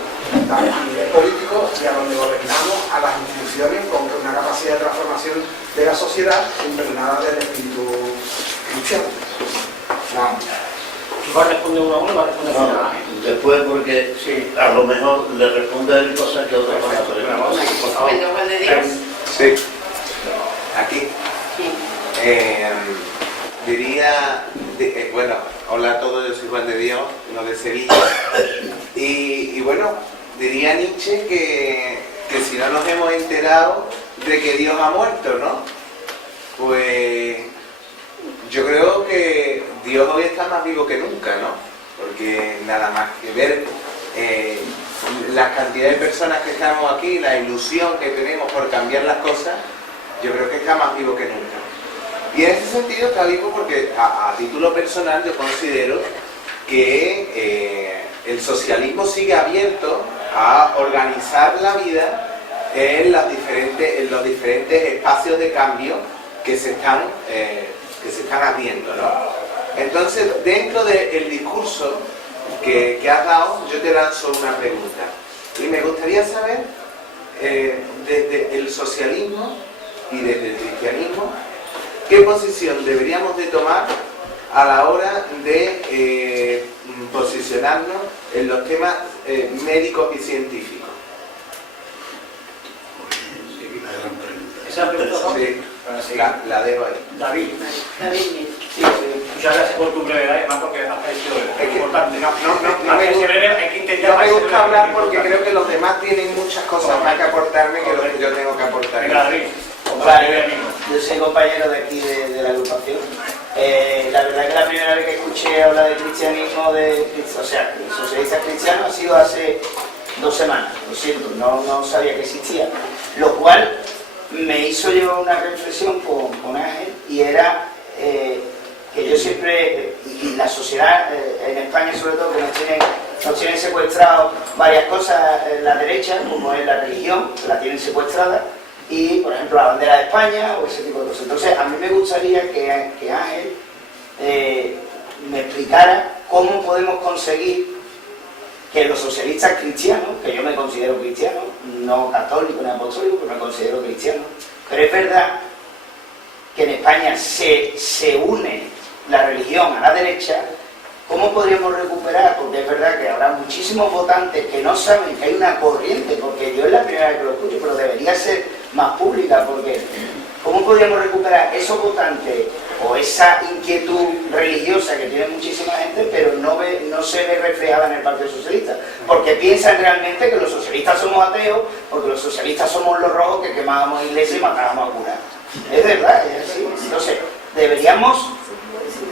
a nivel político y a donde gobernamos, a las instituciones con una capacidad de transformación de la sociedad impregnada del espíritu cristiano. Vamos. ¿Va a responder uno a uno o va a responder uno a uno? Después, porque Sí. a lo mejor le responde a él cosas que otras van a Bueno, preguntar. vamos aquí, por favor. Bueno, Juan de Dios. Sí, aquí. Diría, bueno, hola a todos, yo soy Juan de Dios, no de Sevilla. Y bueno, diría Nietzsche que si no nos hemos enterado de que Dios ha muerto, ¿no? Pues yo creo que Dios hoy está más vivo que nunca, ¿no? Porque nada más que ver la cantidad de personas que estamos aquí, la ilusión que tenemos por cambiar las cosas, yo creo que está más vivo que nunca. Y en ese sentido está vivo porque a título personal yo considero que el socialismo sigue abierto a organizar la vida en los diferentes espacios de cambio que se están abriendo, ¿no? Entonces, dentro del discurso que has dado, yo te lanzo una pregunta. Y me gustaría saber, desde el socialismo y desde el cristianismo, ¿qué posición deberíamos de tomar a la hora de posicionarnos en los temas médicos y científicos? Esa pregunta, ¿no? Sí, Para seguir. la dejo ahí. David. David. Sí, muchas gracias por tu brevedad, además porque has parecido Es que importante. no me Hacerse gusta- breve, hay que intentar No me hacerse gusta breve, hablar es porque importante. creo que los demás tienen muchas cosas más que aportarme que lo que yo tengo que aportar. Venga, David. Vale, yo soy compañero de aquí de la agrupación. La verdad es que la primera vez que escuché hablar de cristianismo, o sea, socialistas cristianos, ha sido hace 2 semanas, lo siento, no sabía que existía. Lo cual me hizo yo una reflexión con Ángel, y era que yo siempre, y la sociedad en España sobre todo, que nos tienen secuestrado varias cosas, la derecha, como es la religión, la tienen secuestrada, y por ejemplo la bandera de España o ese tipo de cosas. Entonces a mí me gustaría que Ángel me explicara cómo podemos conseguir que los socialistas cristianos, que yo me considero cristiano, no católico ni apostólico, pero me considero cristiano, pero es verdad que en España se une la religión a la derecha. ¿Cómo podríamos recuperar? Porque es verdad que habrá muchísimos votantes que no saben que hay una corriente, porque yo es la primera vez que lo escucho, pero debería ser más pública, porque ¿cómo podríamos recuperar esos votantes o esa inquietud religiosa que tiene muchísima gente, pero no se ve reflejada en el Partido Socialista? Porque piensan realmente que los socialistas somos ateos, porque los socialistas somos los rojos que quemábamos iglesias y matábamos a curas. Es verdad, es así. Entonces,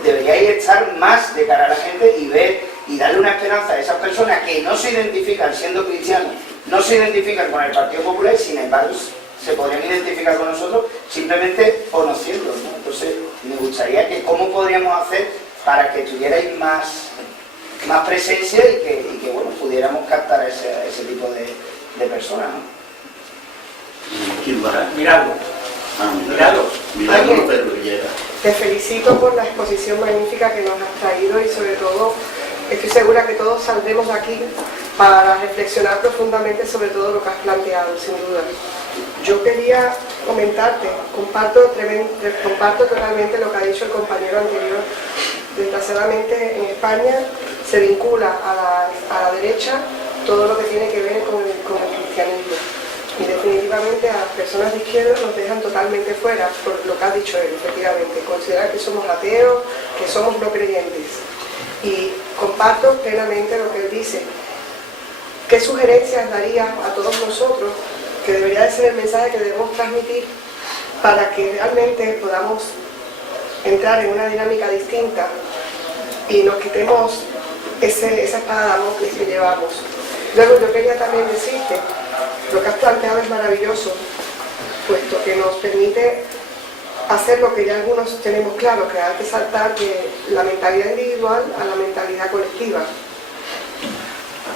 deberíais estar más de cara a la gente y ver y darle una esperanza a esas personas que no se identifican siendo cristianos, no se identifican con el Partido Popular y sin embargo se podrían identificar con nosotros simplemente conociéndolos, ¿no? Entonces, me gustaría que cómo podríamos hacer para que tuvierais más presencia y que bueno, pudiéramos captar a ese tipo de personas, ¿no? ¿Quién va? Milagros. Milagros, pero llega. Te felicito por la exposición magnífica que nos has traído y sobre todo estoy segura que todos saldremos de aquí para reflexionar profundamente sobre todo lo que has planteado, sin duda. Yo quería comentarte, comparto totalmente lo que ha dicho el compañero anterior. Desgraciadamente en España se vincula a la derecha todo lo que tiene que ver con el cristianismo. Y definitivamente a las personas de izquierda nos dejan totalmente fuera, por lo que ha dicho él, efectivamente. Considerar que somos ateos, que somos no creyentes. Y comparto plenamente lo que él dice. ¿Qué sugerencias daría a todos nosotros, que debería de ser el mensaje que debemos transmitir para que realmente podamos entrar en una dinámica distinta y nos quitemos esa espada de Damocles que llevamos? Luego yo quería también decirte, lo que has planteado es maravilloso, puesto que nos permite hacer lo que ya algunos tenemos claro, que hay que saltar de la mentalidad individual a la mentalidad colectiva.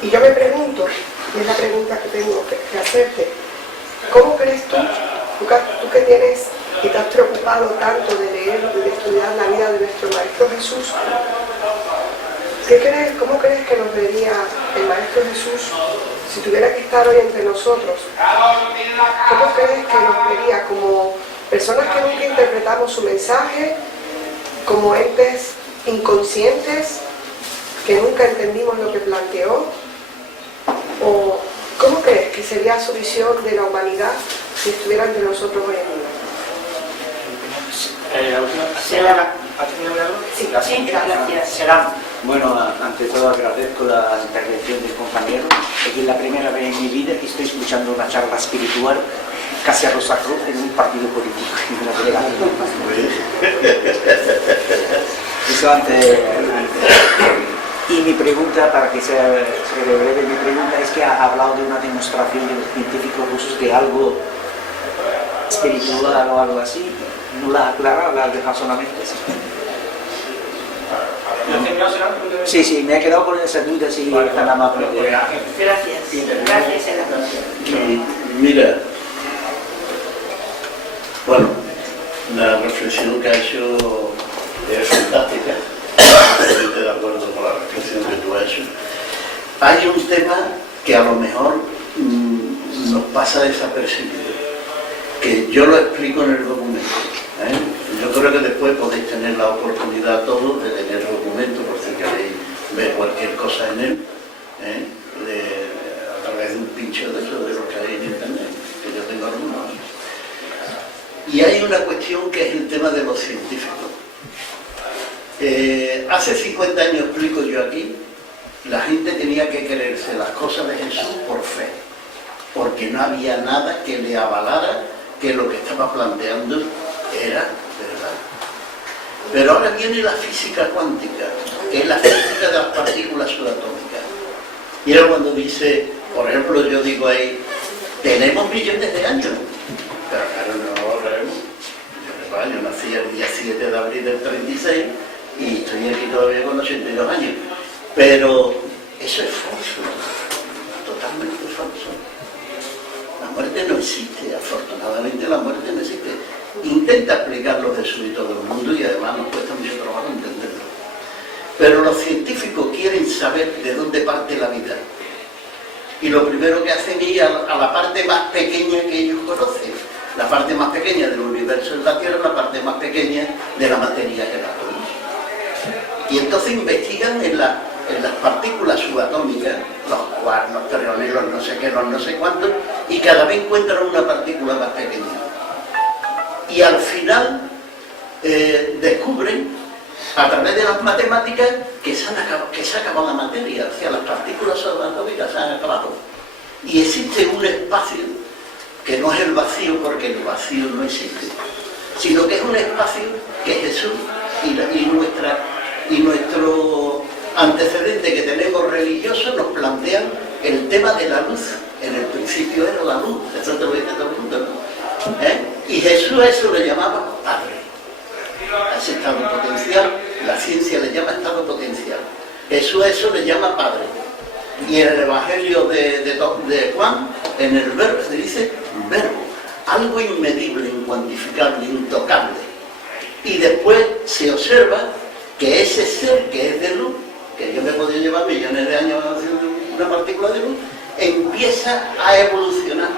Y yo me pregunto, y es la pregunta que tengo que hacerte, ¿cómo crees tú que tienes y te has preocupado tanto de leer y de estudiar la vida de nuestro Maestro Jesús? ¿Cómo crees que nos vería el Maestro Jesús si tuviera que estar hoy entre nosotros? ¿Cómo crees que nos vería como personas que nunca interpretamos su mensaje, como entes inconscientes, que nunca entendimos lo que planteó? ¿O cómo crees que sería su visión de la humanidad si estuviera entre nosotros hoy en día? ¿Has tenido algo? Sí, gracias. Será. Bueno, ante todo agradezco la intervención del compañero, porque es la primera vez en mi vida que estoy escuchando una charla espiritual casi a Rosa Cruz en un partido político. Eso antes. Y mi pregunta, para que sea breve, mi pregunta es que ha hablado de una demostración de los científicos rusos de algo espiritual o algo así. ¿No la ha aclarado? ¿La ha dejado solamente así? Sí, me he quedado con esa duda, sí, tan amable. Gracias. Mira, bueno, la reflexión que ha hecho es fantástica. Estoy de acuerdo con la reflexión que tú has hecho. Hay un tema que a lo mejor nos pasa desapercibido, que yo lo explico en el documento. Yo creo que después podéis tener la oportunidad todos de tener el documento, por si queréis ver cualquier cosa en él, a través de un pincho de eso, de lo que hay en internet, que yo tengo algunos. Y hay una cuestión que es el tema de los científicos. Hace 50 años, explico yo aquí, la gente tenía que creerse las cosas de Jesús por fe, porque no había nada que le avalara que lo que estaba planteando era verdad. Pero ahora viene la física cuántica, que es la física de las partículas subatómicas. Y era cuando dice, por ejemplo, yo digo ahí, tenemos millones de años. Pero claro, no sabemos. Yo nací el día 7 de abril del 36 y estoy aquí todavía con 82 años. Pero eso es falso, totalmente falso. La muerte no existe, afortunadamente la muerte no existe. Intenta explicarlo Jesús y todo el mundo y además nos cuesta mucho trabajo entenderlo. Pero los científicos quieren saber de dónde parte la vida. Y lo primero que hacen es ir a la parte más pequeña que ellos conocen. La parte más pequeña del universo es la Tierra, la parte más pequeña de la materia que la conoce. Y entonces investigan en las partículas subatómicas, los quarks, los ferrones, los no sé qué, los no sé cuántos, y cada vez encuentran una partícula más pequeña. Y al final descubren, a través de las matemáticas, que se ha acabado la materia, o sea, las partículas subatómicas se han acabado. Y existe un espacio que no es el vacío, porque el vacío no existe, sino que es un espacio que Jesús y nuestro antecedente que tenemos religioso nos plantean el tema de la luz. En el principio era la luz, eso te lo dice todo el mundo, ¿no? Y Jesús a eso le llamaba Padre. A ese estado potencial, la ciencia le llama estado potencial. Jesús a eso le llama Padre. Y en el Evangelio de Juan, en el verbo, se dice verbo, algo inmedible, incuantificable, intocable. Y después se observa que ese ser que es de luz, que yo me he podido llevar millones de años haciendo una partícula de luz, empieza a evolucionar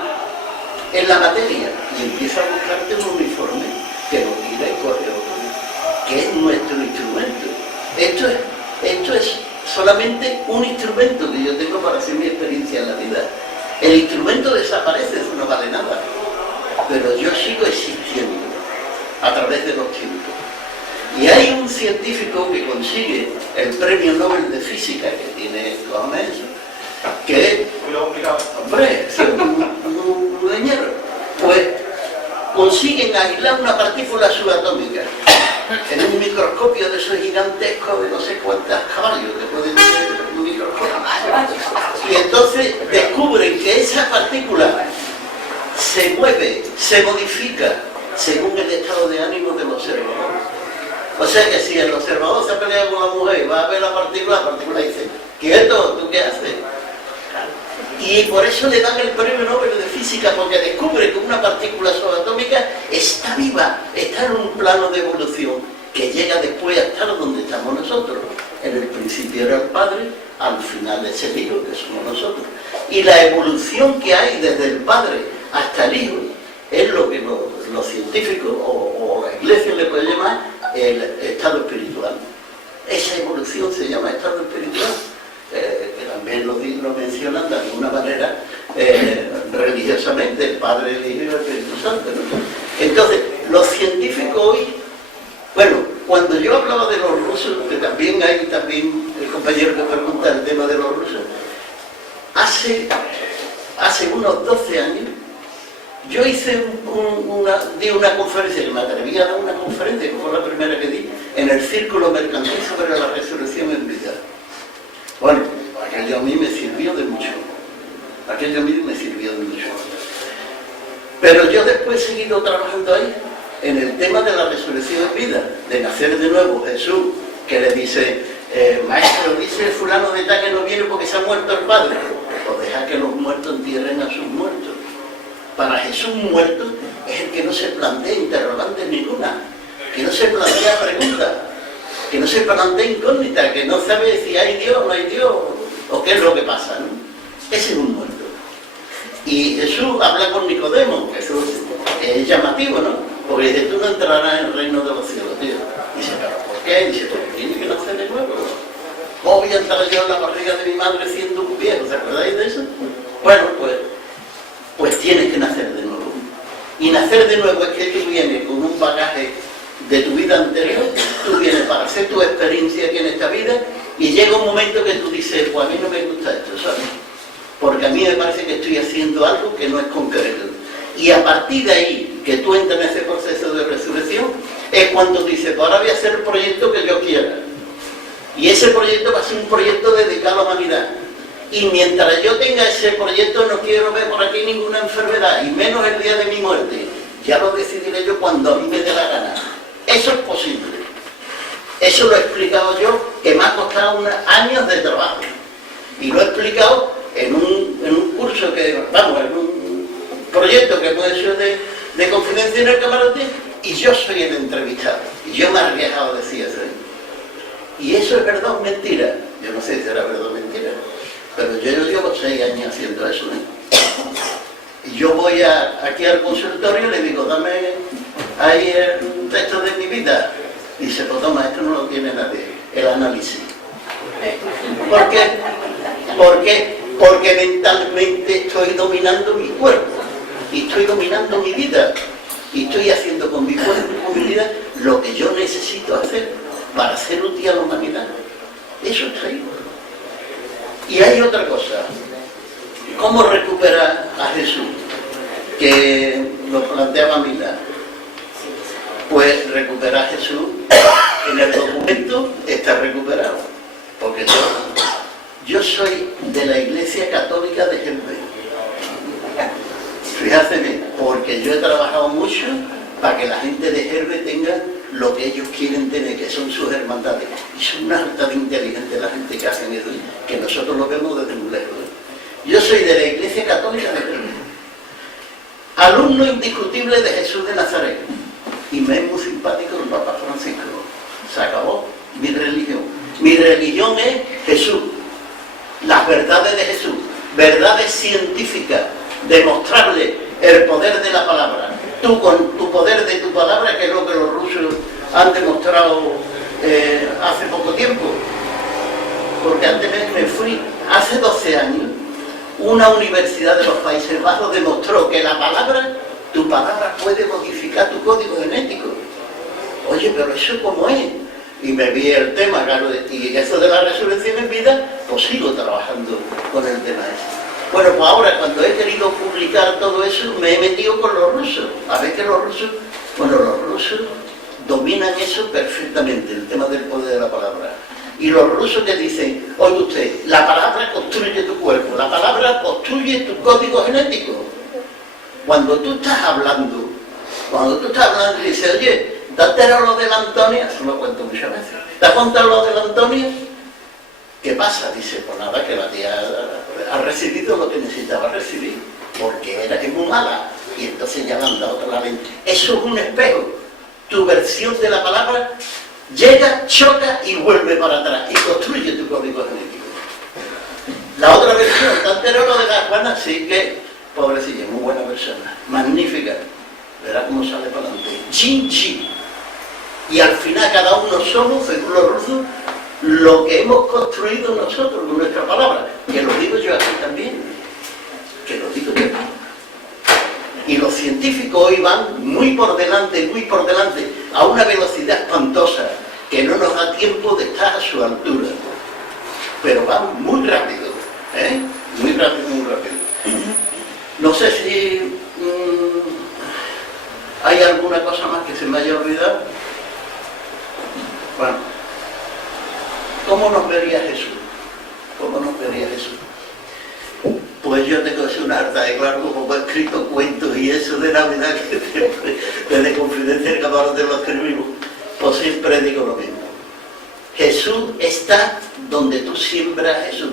en la materia y empieza a buscarte un uniforme que lo tira y corre otro, que es nuestro instrumento. Esto es solamente un instrumento que yo tengo para hacer mi experiencia en la vida. El instrumento desaparece, eso no vale nada, pero yo sigo existiendo a través de los tiempos. Y hay un científico que consigue el premio Nobel de Física, que tiene cojones eso, que es, hombre, un leñero, pues consiguen aislar una partícula subatómica en un microscopio de esos gigantescos de no sé cuántas caballos que pueden tener un microscopio. Y entonces descubren que esa partícula se mueve, se modifica según el estado de ánimo del observador. O sea que si el observador se pelea con la mujer y va a ver la partícula dice, quieto, ¿tú qué haces? Y por eso le dan el premio Nobel de Física, porque descubre que una partícula subatómica está viva, está en un plano de evolución, que llega después a estar donde estamos nosotros. En el principio era el Padre, al final es el Hijo, que somos nosotros. Y la evolución que hay desde el Padre hasta el Hijo es lo que los científicos o la Iglesia le puede llamar el estado espiritual. Esa evolución se llama estado espiritual, que también lo mencionan de alguna manera religiosamente, el Padre, el Hijo y el Espíritu Santo, ¿no? Entonces, los científicos hoy, bueno, cuando yo hablaba de los rusos, que también hay el compañero que pregunta el tema de los rusos, hace unos 12 años, yo di una conferencia, que me atreví a dar una conferencia, que fue la primera que di, en el Círculo Mercantil sobre la resurrección en vida. Bueno, aquello a mí me sirvió de mucho. Pero yo después he seguido trabajando ahí, en el tema de la resurrección en vida, de nacer de nuevo. Jesús, que le dice, maestro, dice el fulano de tal que no viene porque se ha muerto el Padre. Pues deja que los muertos entierren a sus muertos. Para Jesús muerto es el que no se plantea interrogantes ninguna, que no se plantea preguntas, que no se plantea incógnitas, que no sabe si hay Dios o no hay Dios, o qué es lo que pasa, ¿no? Ese es un muerto. Y Jesús habla con Nicodemo, que eso es llamativo, ¿no? Porque dice, tú no entrarás en el reino de los cielos, tío. Dice, ¿pero por qué? Dice, porque tiene que nacer de nuevo. ¿Cómo voy a entrar yo en la barriga de mi madre siendo un viejo? ¿Se acordáis de eso? Bueno, pues tienes que nacer de nuevo. Y nacer de nuevo es que tú vienes con un bagaje de tu vida anterior, tú vienes para hacer tu experiencia aquí en esta vida, y llega un momento que tú dices, pues a mí no me gusta esto, ¿sabes? Porque a mí me parece que estoy haciendo algo que no es concreto. Y a partir de ahí, que tú entras en ese proceso de resurrección, es cuando dices, pues ahora voy a hacer el proyecto que yo quiera. Y ese proyecto va a ser un proyecto dedicado a la humanidad. Y mientras yo tenga ese proyecto no quiero ver por aquí ninguna enfermedad, y menos el día de mi muerte. Ya lo decidiré yo cuando a mí me dé la gana. Eso es posible. Eso lo he explicado yo, que me ha costado años de trabajo. Y lo he explicado en un curso que, vamos, en un proyecto que puede ser de confidencia en el camarote, y yo soy el entrevistado. Y yo me he arriesgado a decir eso. Y eso es verdad o mentira. Yo no sé si será verdad o mentira. Pero yo llevo 6 años haciendo eso, ¿eh? Y yo voy aquí al consultorio y le digo, dame ahí el texto de mi vida. Y dice, pues toma, esto no lo tiene nadie, el análisis. ¿Por qué? porque mentalmente estoy dominando mi cuerpo, y estoy dominando mi vida, y estoy haciendo con mi cuerpo y con mi vida lo que yo necesito hacer para hacer útil a la humanidad. Eso está ahí. Y hay otra cosa. ¿Cómo recuperar a Jesús? Que lo planteaba Milán. Pues recuperar a Jesús en el documento está recuperado. Porque yo soy de la Iglesia Católica de Gerbe. Fíjate bien, porque yo he trabajado mucho para que la gente de Gerbe tenga lo que ellos quieren tener, que son sus hermandades. Y son una alta de inteligente la gente que hacen eso, que nosotros lo vemos desde muy lejos. Yo soy de la Iglesia Católica de Gerbe, alumno indiscutible de Jesús de Nazaret, y me es muy simpático el Papa Francisco. Se acabó mi religión. Mi religión es Jesús, las verdades de Jesús, verdades científicas, demostrable el poder de la palabra. Tú con tu poder de tu palabra, que es lo que los rusos han demostrado hace poco tiempo. Porque antes me fui, hace 12 años, una universidad de los Países Bajos demostró que la palabra, tu palabra puede modificar tu código genético. Oye, pero eso ¿cómo es? Y me vi el tema, claro, y eso de la resurrección en vida, pues sigo trabajando con el tema ese. Bueno, pues ahora cuando he querido publicar todo eso, me he metido con los rusos. A ver que los rusos dominan eso perfectamente, el tema del poder de la palabra. Y los rusos que dicen, oye usted, la palabra construye tu cuerpo, la palabra construye tu código genético. Cuando tú estás hablando y dices, oye, ¿te has enterado lo de la Antonia? Eso lo cuento muchas veces. ¿Te has contado lo de la Antonia? ¿Qué pasa? Dice, pues nada, que la tía ha recibido lo que necesitaba recibir, porque es muy mala, y entonces ya le han dado otra lente. Eso es un espejo. Tu versión de la palabra llega, choca y vuelve para atrás, y construye tu código genético. La otra versión, ¿te has enterado lo de la Juana? Sí, que, pobrecilla, muy buena persona, magnífica. Verá cómo sale para adelante. Chin. Y al final cada uno somos, según los rusos, lo que hemos construido nosotros con nuestra palabra, que lo digo yo aquí también, y los científicos hoy van muy por delante, a una velocidad espantosa, que no nos da tiempo de estar a su altura, pero van muy rápido, muy rápido. No sé si hay alguna cosa más que se me haya olvidado. Bueno, ¿cómo nos vería Jesús? Pues yo tengo una harta de claro, como he escrito cuentos y eso de Navidad, que desde Confidencia del Camarote lo escribimos, pues siempre digo lo mismo. Jesús está donde tú siembras a Jesús.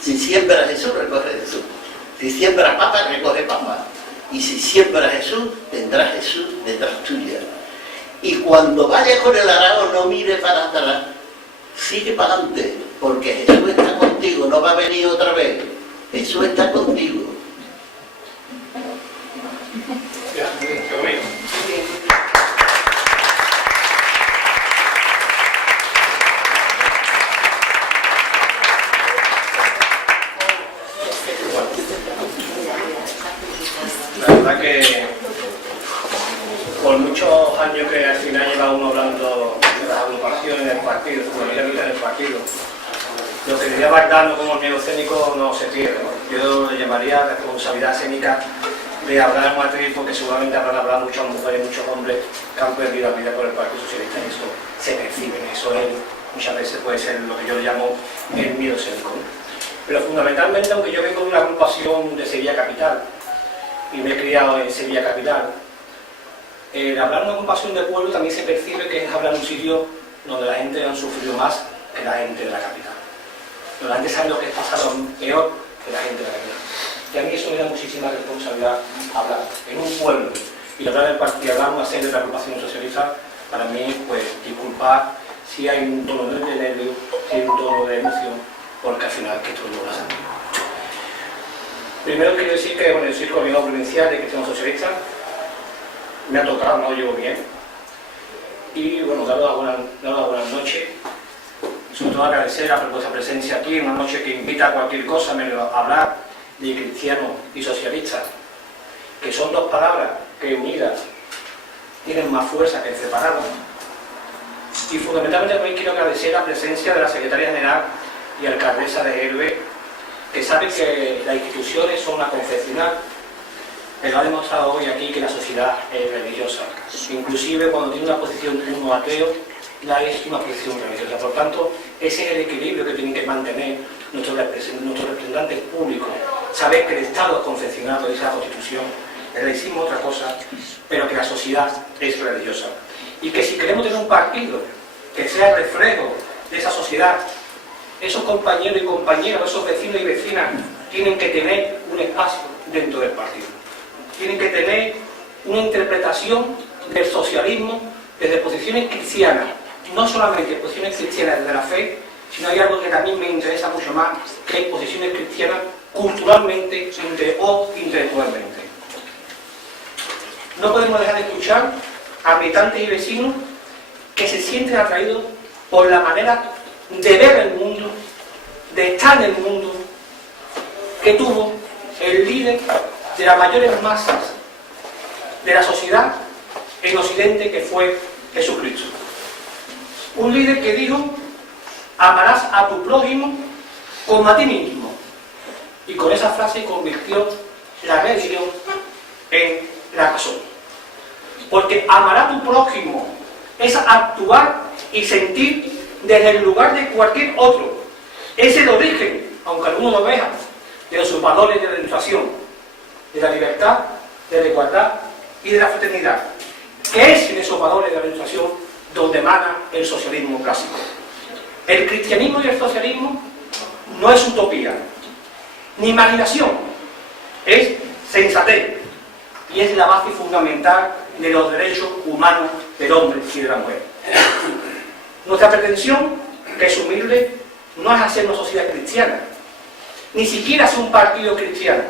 Si siembras a Jesús, recoge Jesús. Si siembras papa, recoge papa. Y si siembras a Jesús, tendrás Jesús detrás tuya. Y cuando vayas con el arado, no mire para atrás. Sigue para adelante, porque Jesús está contigo, no va a venir otra vez. Jesús está contigo. Ya, qué bonito. La verdad que por muchos años que al final lleva uno hablando de las agrupaciones del partido, en el partido, lo que diría Bardano como miedo escénico no se pierde, ¿no? Yo le llamaría responsabilidad escénica de hablar en matriz, porque seguramente habrán hablado muchas mujeres, muchos hombres que han perdido la vida por el Partido Socialista, y eso se percibe, eso es, muchas veces puede ser lo que yo le llamo el miedo escénico, ¿no? Pero fundamentalmente, aunque yo vengo de una agrupación de Sevilla Capital y me he criado en Sevilla Capital, hablar de una agrupación de pueblo también se percibe que es hablar de un sitio donde la gente ha sufrido más que la gente de la capital. Donde la gente sabe lo que es pasado peor que la gente de la capital. Y a mí eso me da muchísima responsabilidad hablar en un pueblo y hablar del partido, hablar una serie de la agrupación socialista. Para mí, pues, disculpar si hay un tono de nervio, si hay un tono de emoción, porque al final que esto no lo sabe. Primero quiero decir que, bueno, yo soy coordinador provincial de Cristianos Socialistas. Me ha tocado, no lo llevo bien. Y bueno, dado las buenas noches, sobre todo agradecer a vuestra presencia aquí en una noche que invita a cualquier cosa menos a hablar de cristiano y socialista, que son dos palabras que unidas tienen más fuerza que separadas. Y fundamentalmente también quiero agradecer la presencia de la secretaria general y alcaldesa de Elve, que sabe que las instituciones son una confesional, pero ha demostrado hoy aquí que la sociedad es religiosa. Inclusive cuando tiene una posición uno ateo, la es una posición religiosa. Por tanto, ese es el equilibrio que tienen que mantener nuestros representantes públicos. Saber que el Estado es confesional, lo dice la Constitución, el laicismo otra cosa, pero que la sociedad es religiosa. Y que si queremos tener un partido que sea el reflejo de esa sociedad, esos compañeros y compañeras, esos vecinos y vecinas, tienen que tener un espacio dentro del partido. Tienen que tener una interpretación del socialismo desde posiciones cristianas, no solamente posiciones cristianas desde la fe, sino hay algo que también me interesa mucho más, que hay posiciones cristianas culturalmente o intelectualmente. No podemos dejar de escuchar a militantes y vecinos que se sienten atraídos por la manera de ver el mundo, de estar en el mundo, que tuvo el líder de las mayores masas de la sociedad en Occidente, que fue Jesucristo. Un líder que dijo: amarás a tu prójimo como a ti mismo. Y con esa frase convirtió la religión en la razón. Porque amar a tu prójimo es actuar y sentir desde el lugar de cualquier otro. Es el origen, aunque algunos lo vean, de sus valores de la ilustración, de la libertad, de la igualdad y de la fraternidad, que es en esos valores de la ilustración donde emana el socialismo clásico. El cristianismo y el socialismo no es utopía, ni imaginación, es sensatez y es la base fundamental de los derechos humanos del hombre y de la mujer. Nuestra pretensión, que es humilde, no es hacer una sociedad cristiana, ni siquiera hacer un partido cristiano,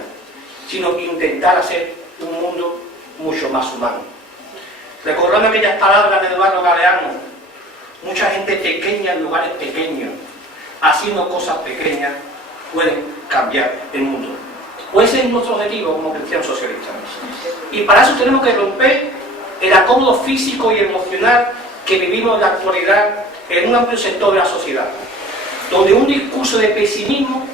sino intentar hacer un mundo mucho más humano. Recordando aquellas palabras de Eduardo Galeano: mucha gente pequeña en lugares pequeños, haciendo cosas pequeñas, pueden cambiar el mundo. Pues ese es nuestro objetivo como cristianos socialistas. Y para eso tenemos que romper el acomodo físico y emocional que vivimos en la actualidad en un amplio sector de la sociedad, donde un discurso de pesimismo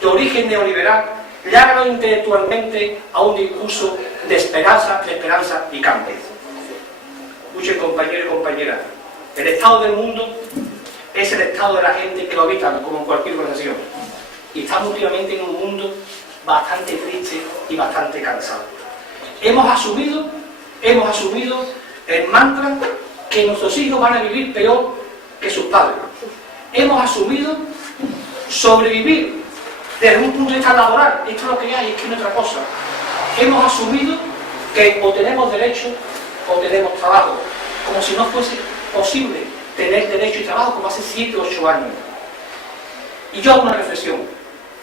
de origen neoliberal le ha ganado intelectualmente a un discurso de esperanza y cambio. Escuchen, compañeros y compañeras, el estado del mundo es el estado de la gente que lo habita, como en cualquier organización. Y estamos últimamente en un mundo bastante triste y bastante cansado. Hemos asumido el mantra que nuestros hijos van a vivir peor que sus padres. Hemos asumido sobrevivir desde un punto de vista laboral. Esto es lo que hay, es que no es otra cosa. Hemos asumido que o tenemos derecho o tenemos trabajo, como si no fuese posible tener derecho y trabajo como hace 7 o 8 años. Y yo hago una reflexión: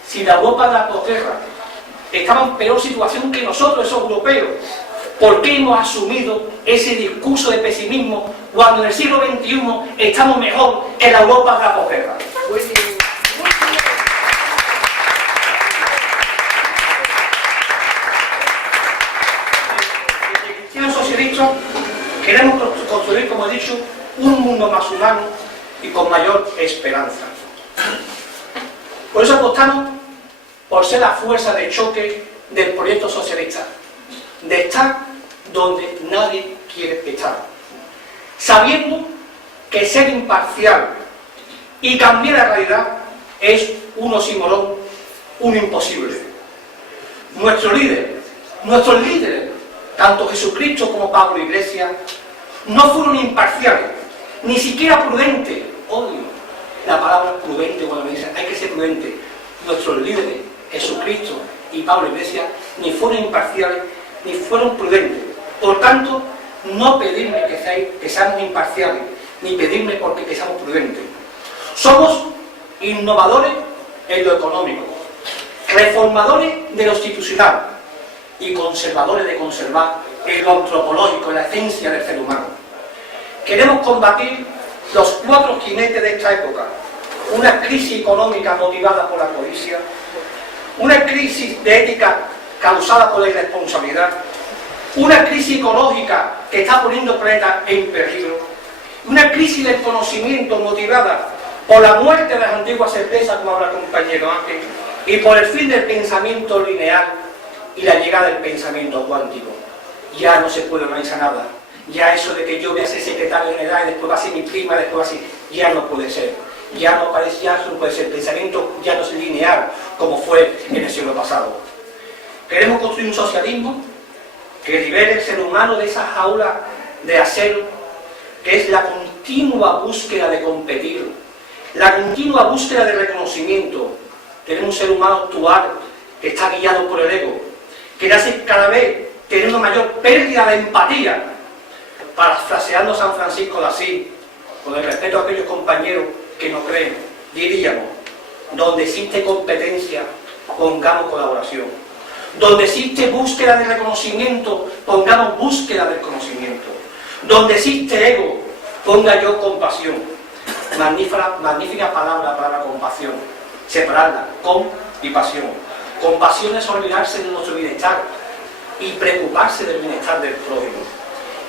si la Europa de la posguerra estaba en peor situación que nosotros, esos europeos, ¿por qué hemos asumido ese discurso de pesimismo cuando en el siglo XXI estamos mejor que la Europa de la posguerra? Muy bien. Desde cristianos socialistas queremos construir, como he dicho, un mundo más humano y con mayor esperanza. Por eso apostamos por ser la fuerza de choque del proyecto socialista, de estar donde nadie quiere estar, sabiendo que ser imparcial y cambiar la realidad es un oxímoron, un imposible. Nuestros líderes, tanto Jesucristo como Pablo Iglesias, no fueron imparciales, ni siquiera prudentes. Odio la palabra prudente cuando me dicen hay que ser prudente. Nuestros líderes, Jesucristo y Pablo Iglesias, ni fueron imparciales ni fueron prudentes. Por tanto, no pedirme que seamos imparciales, ni pedirme porque que seamos prudentes. Somos innovadores en lo económico, reformadores de lo institucional y conservadores de conservar en lo antropológico, en la esencia del ser humano. Queremos combatir los 4 jinetes de esta época: una crisis económica motivada por la codicia, una crisis de ética causada por la irresponsabilidad, una crisis ecológica que está poniendo el planeta en peligro, una crisis del conocimiento motivada por la muerte de las antiguas certezas, como habla el compañero Ángel, y por el fin del pensamiento lineal y la llegada del pensamiento cuántico. Ya no se puede organizar nada. Ya eso de que yo voy a ser secretario general y después va a ser mi prima, después va a ser... ya no puede ser. Ya no puede ser. El pensamiento ya no es lineal como fue en el siglo pasado. Queremos construir un socialismo que libere el ser humano de esa jaula de acero que es la continua búsqueda de competir, la continua búsqueda de reconocimiento. Tenemos un ser humano actual que está guiado por el ego, que hace cada vez tener una mayor pérdida de empatía. Parafraseando San Francisco de Asís, con el respeto a aquellos compañeros que no creen, diríamos: donde existe competencia, pongamos colaboración. Donde existe búsqueda de reconocimiento, pongamos búsqueda del conocimiento. Donde existe ego, ponga yo compasión. Magnífica palabra compasión. Separarla, con y pasión. Compasión es olvidarse de nuestro bienestar y preocuparse del bienestar del prójimo.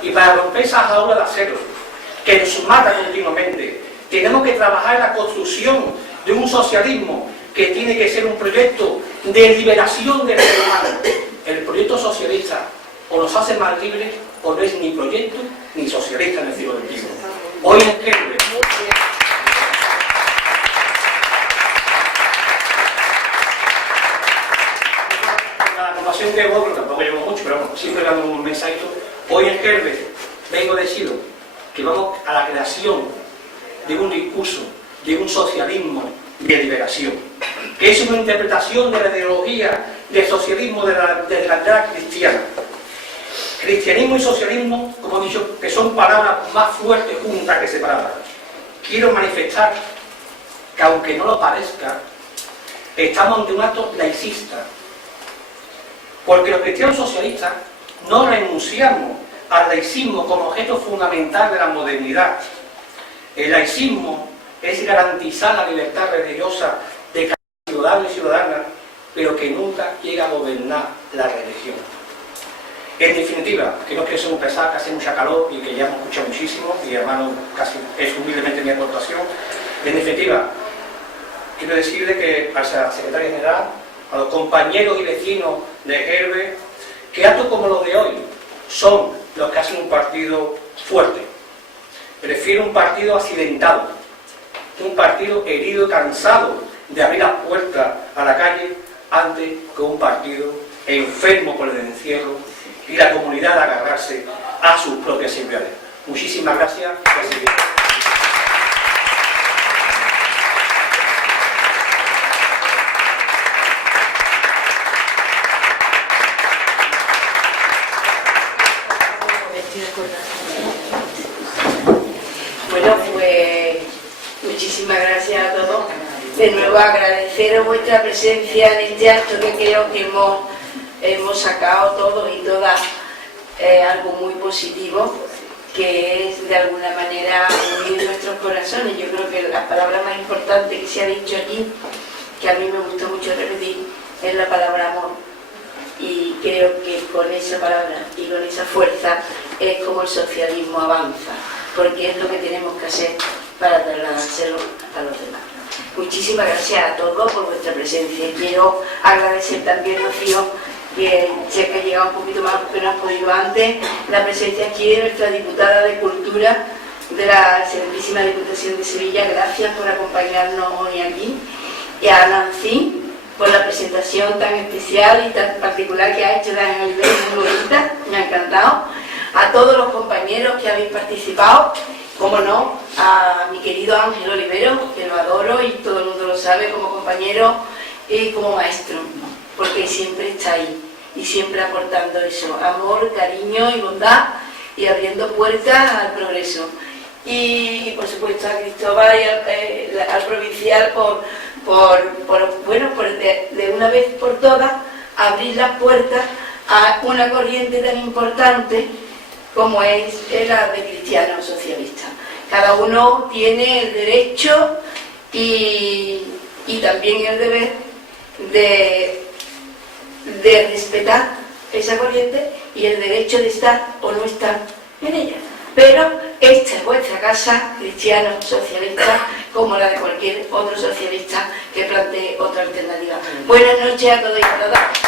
Y para romper esa jaula de acero que nos mata continuamente, tenemos que trabajar en la construcción de un socialismo que tiene que ser un proyecto de liberación del ser humano. El proyecto socialista o nos hace más libres o no es ni proyecto ni socialista en el siglo XXI. Hoy en Kerbe, la compasión que vos, tampoco llevo mucho, pero bueno, siempre dando un mensajito. Hoy en Kerbe vengo a deciros que vamos a la creación de un discurso, de un socialismo de liberación, que es una interpretación de la ideología del socialismo de la edad cristiana. Cristianismo y socialismo, como he dicho, que son palabras más fuertes juntas que separadas. Quiero manifestar que, aunque no lo parezca, estamos ante un acto laicista, porque los cristianos socialistas no renunciamos al laicismo como objeto fundamental de la modernidad. El laicismo es garantizar la libertad religiosa de cada ciudadano y ciudadana, pero que nunca llega a gobernar la religión. En definitiva, que no quiero ser un pesado, que hace mucha calor y que ya hemos escuchado muchísimo, y hermano, casi es humildemente mi aportación. En definitiva, quiero decirle que a la secretaria general, a los compañeros y vecinos de Kerbe, que actos como los de hoy son los que hacen un partido fuerte. Prefiero un partido accidentado, un partido herido y cansado de abrir las puertas a la calle, antes que un partido enfermo por el encierro y la comunidad de agarrarse a sus propias ideales. Muchísimas gracias. Bueno, pues muchísimas gracias a todos. De nuevo agradeceros vuestra presencia en este acto que creo que hemos sacado todos y todas algo muy positivo, que es de alguna manera unir nuestros corazones. Yo creo que la palabra más importante que se ha dicho aquí, que a mí me gustó mucho repetir, es la palabra amor. Y creo que con esa palabra y con esa fuerza es como el socialismo avanza, porque es lo que tenemos que hacer para trasladárselo a los demás. Muchísimas gracias a todos por vuestra presencia. Quiero agradecer también, Rocío, que sé que ha llegado un poquito más porque no has podido antes, la presencia aquí de nuestra diputada de Cultura de la Excelentísima Diputación de Sevilla. Gracias por acompañarnos hoy aquí. Y a Nancy por la presentación tan especial y tan particular que ha hecho Daniel Oliveros, muy bonita, me ha encantado. A todos los compañeros que habéis participado, como no, a mi querido Ángel Oliveros, que lo adoro y todo el mundo lo sabe como compañero y como maestro, porque siempre está ahí y siempre aportando eso, amor, cariño y bondad, y abriendo puertas al progreso. Y por supuesto a Cristóbal y al provincial por de una vez por todas abrir las puertas a una corriente tan importante como es la de cristianos socialistas. Cada uno tiene el derecho y también el deber de respetar esa corriente y el derecho de estar o no estar en ella. Pero esta es vuestra casa, cristianos, socialistas, como la de cualquier otro socialista que plantee otra alternativa. Buenas noches a todos y a todas.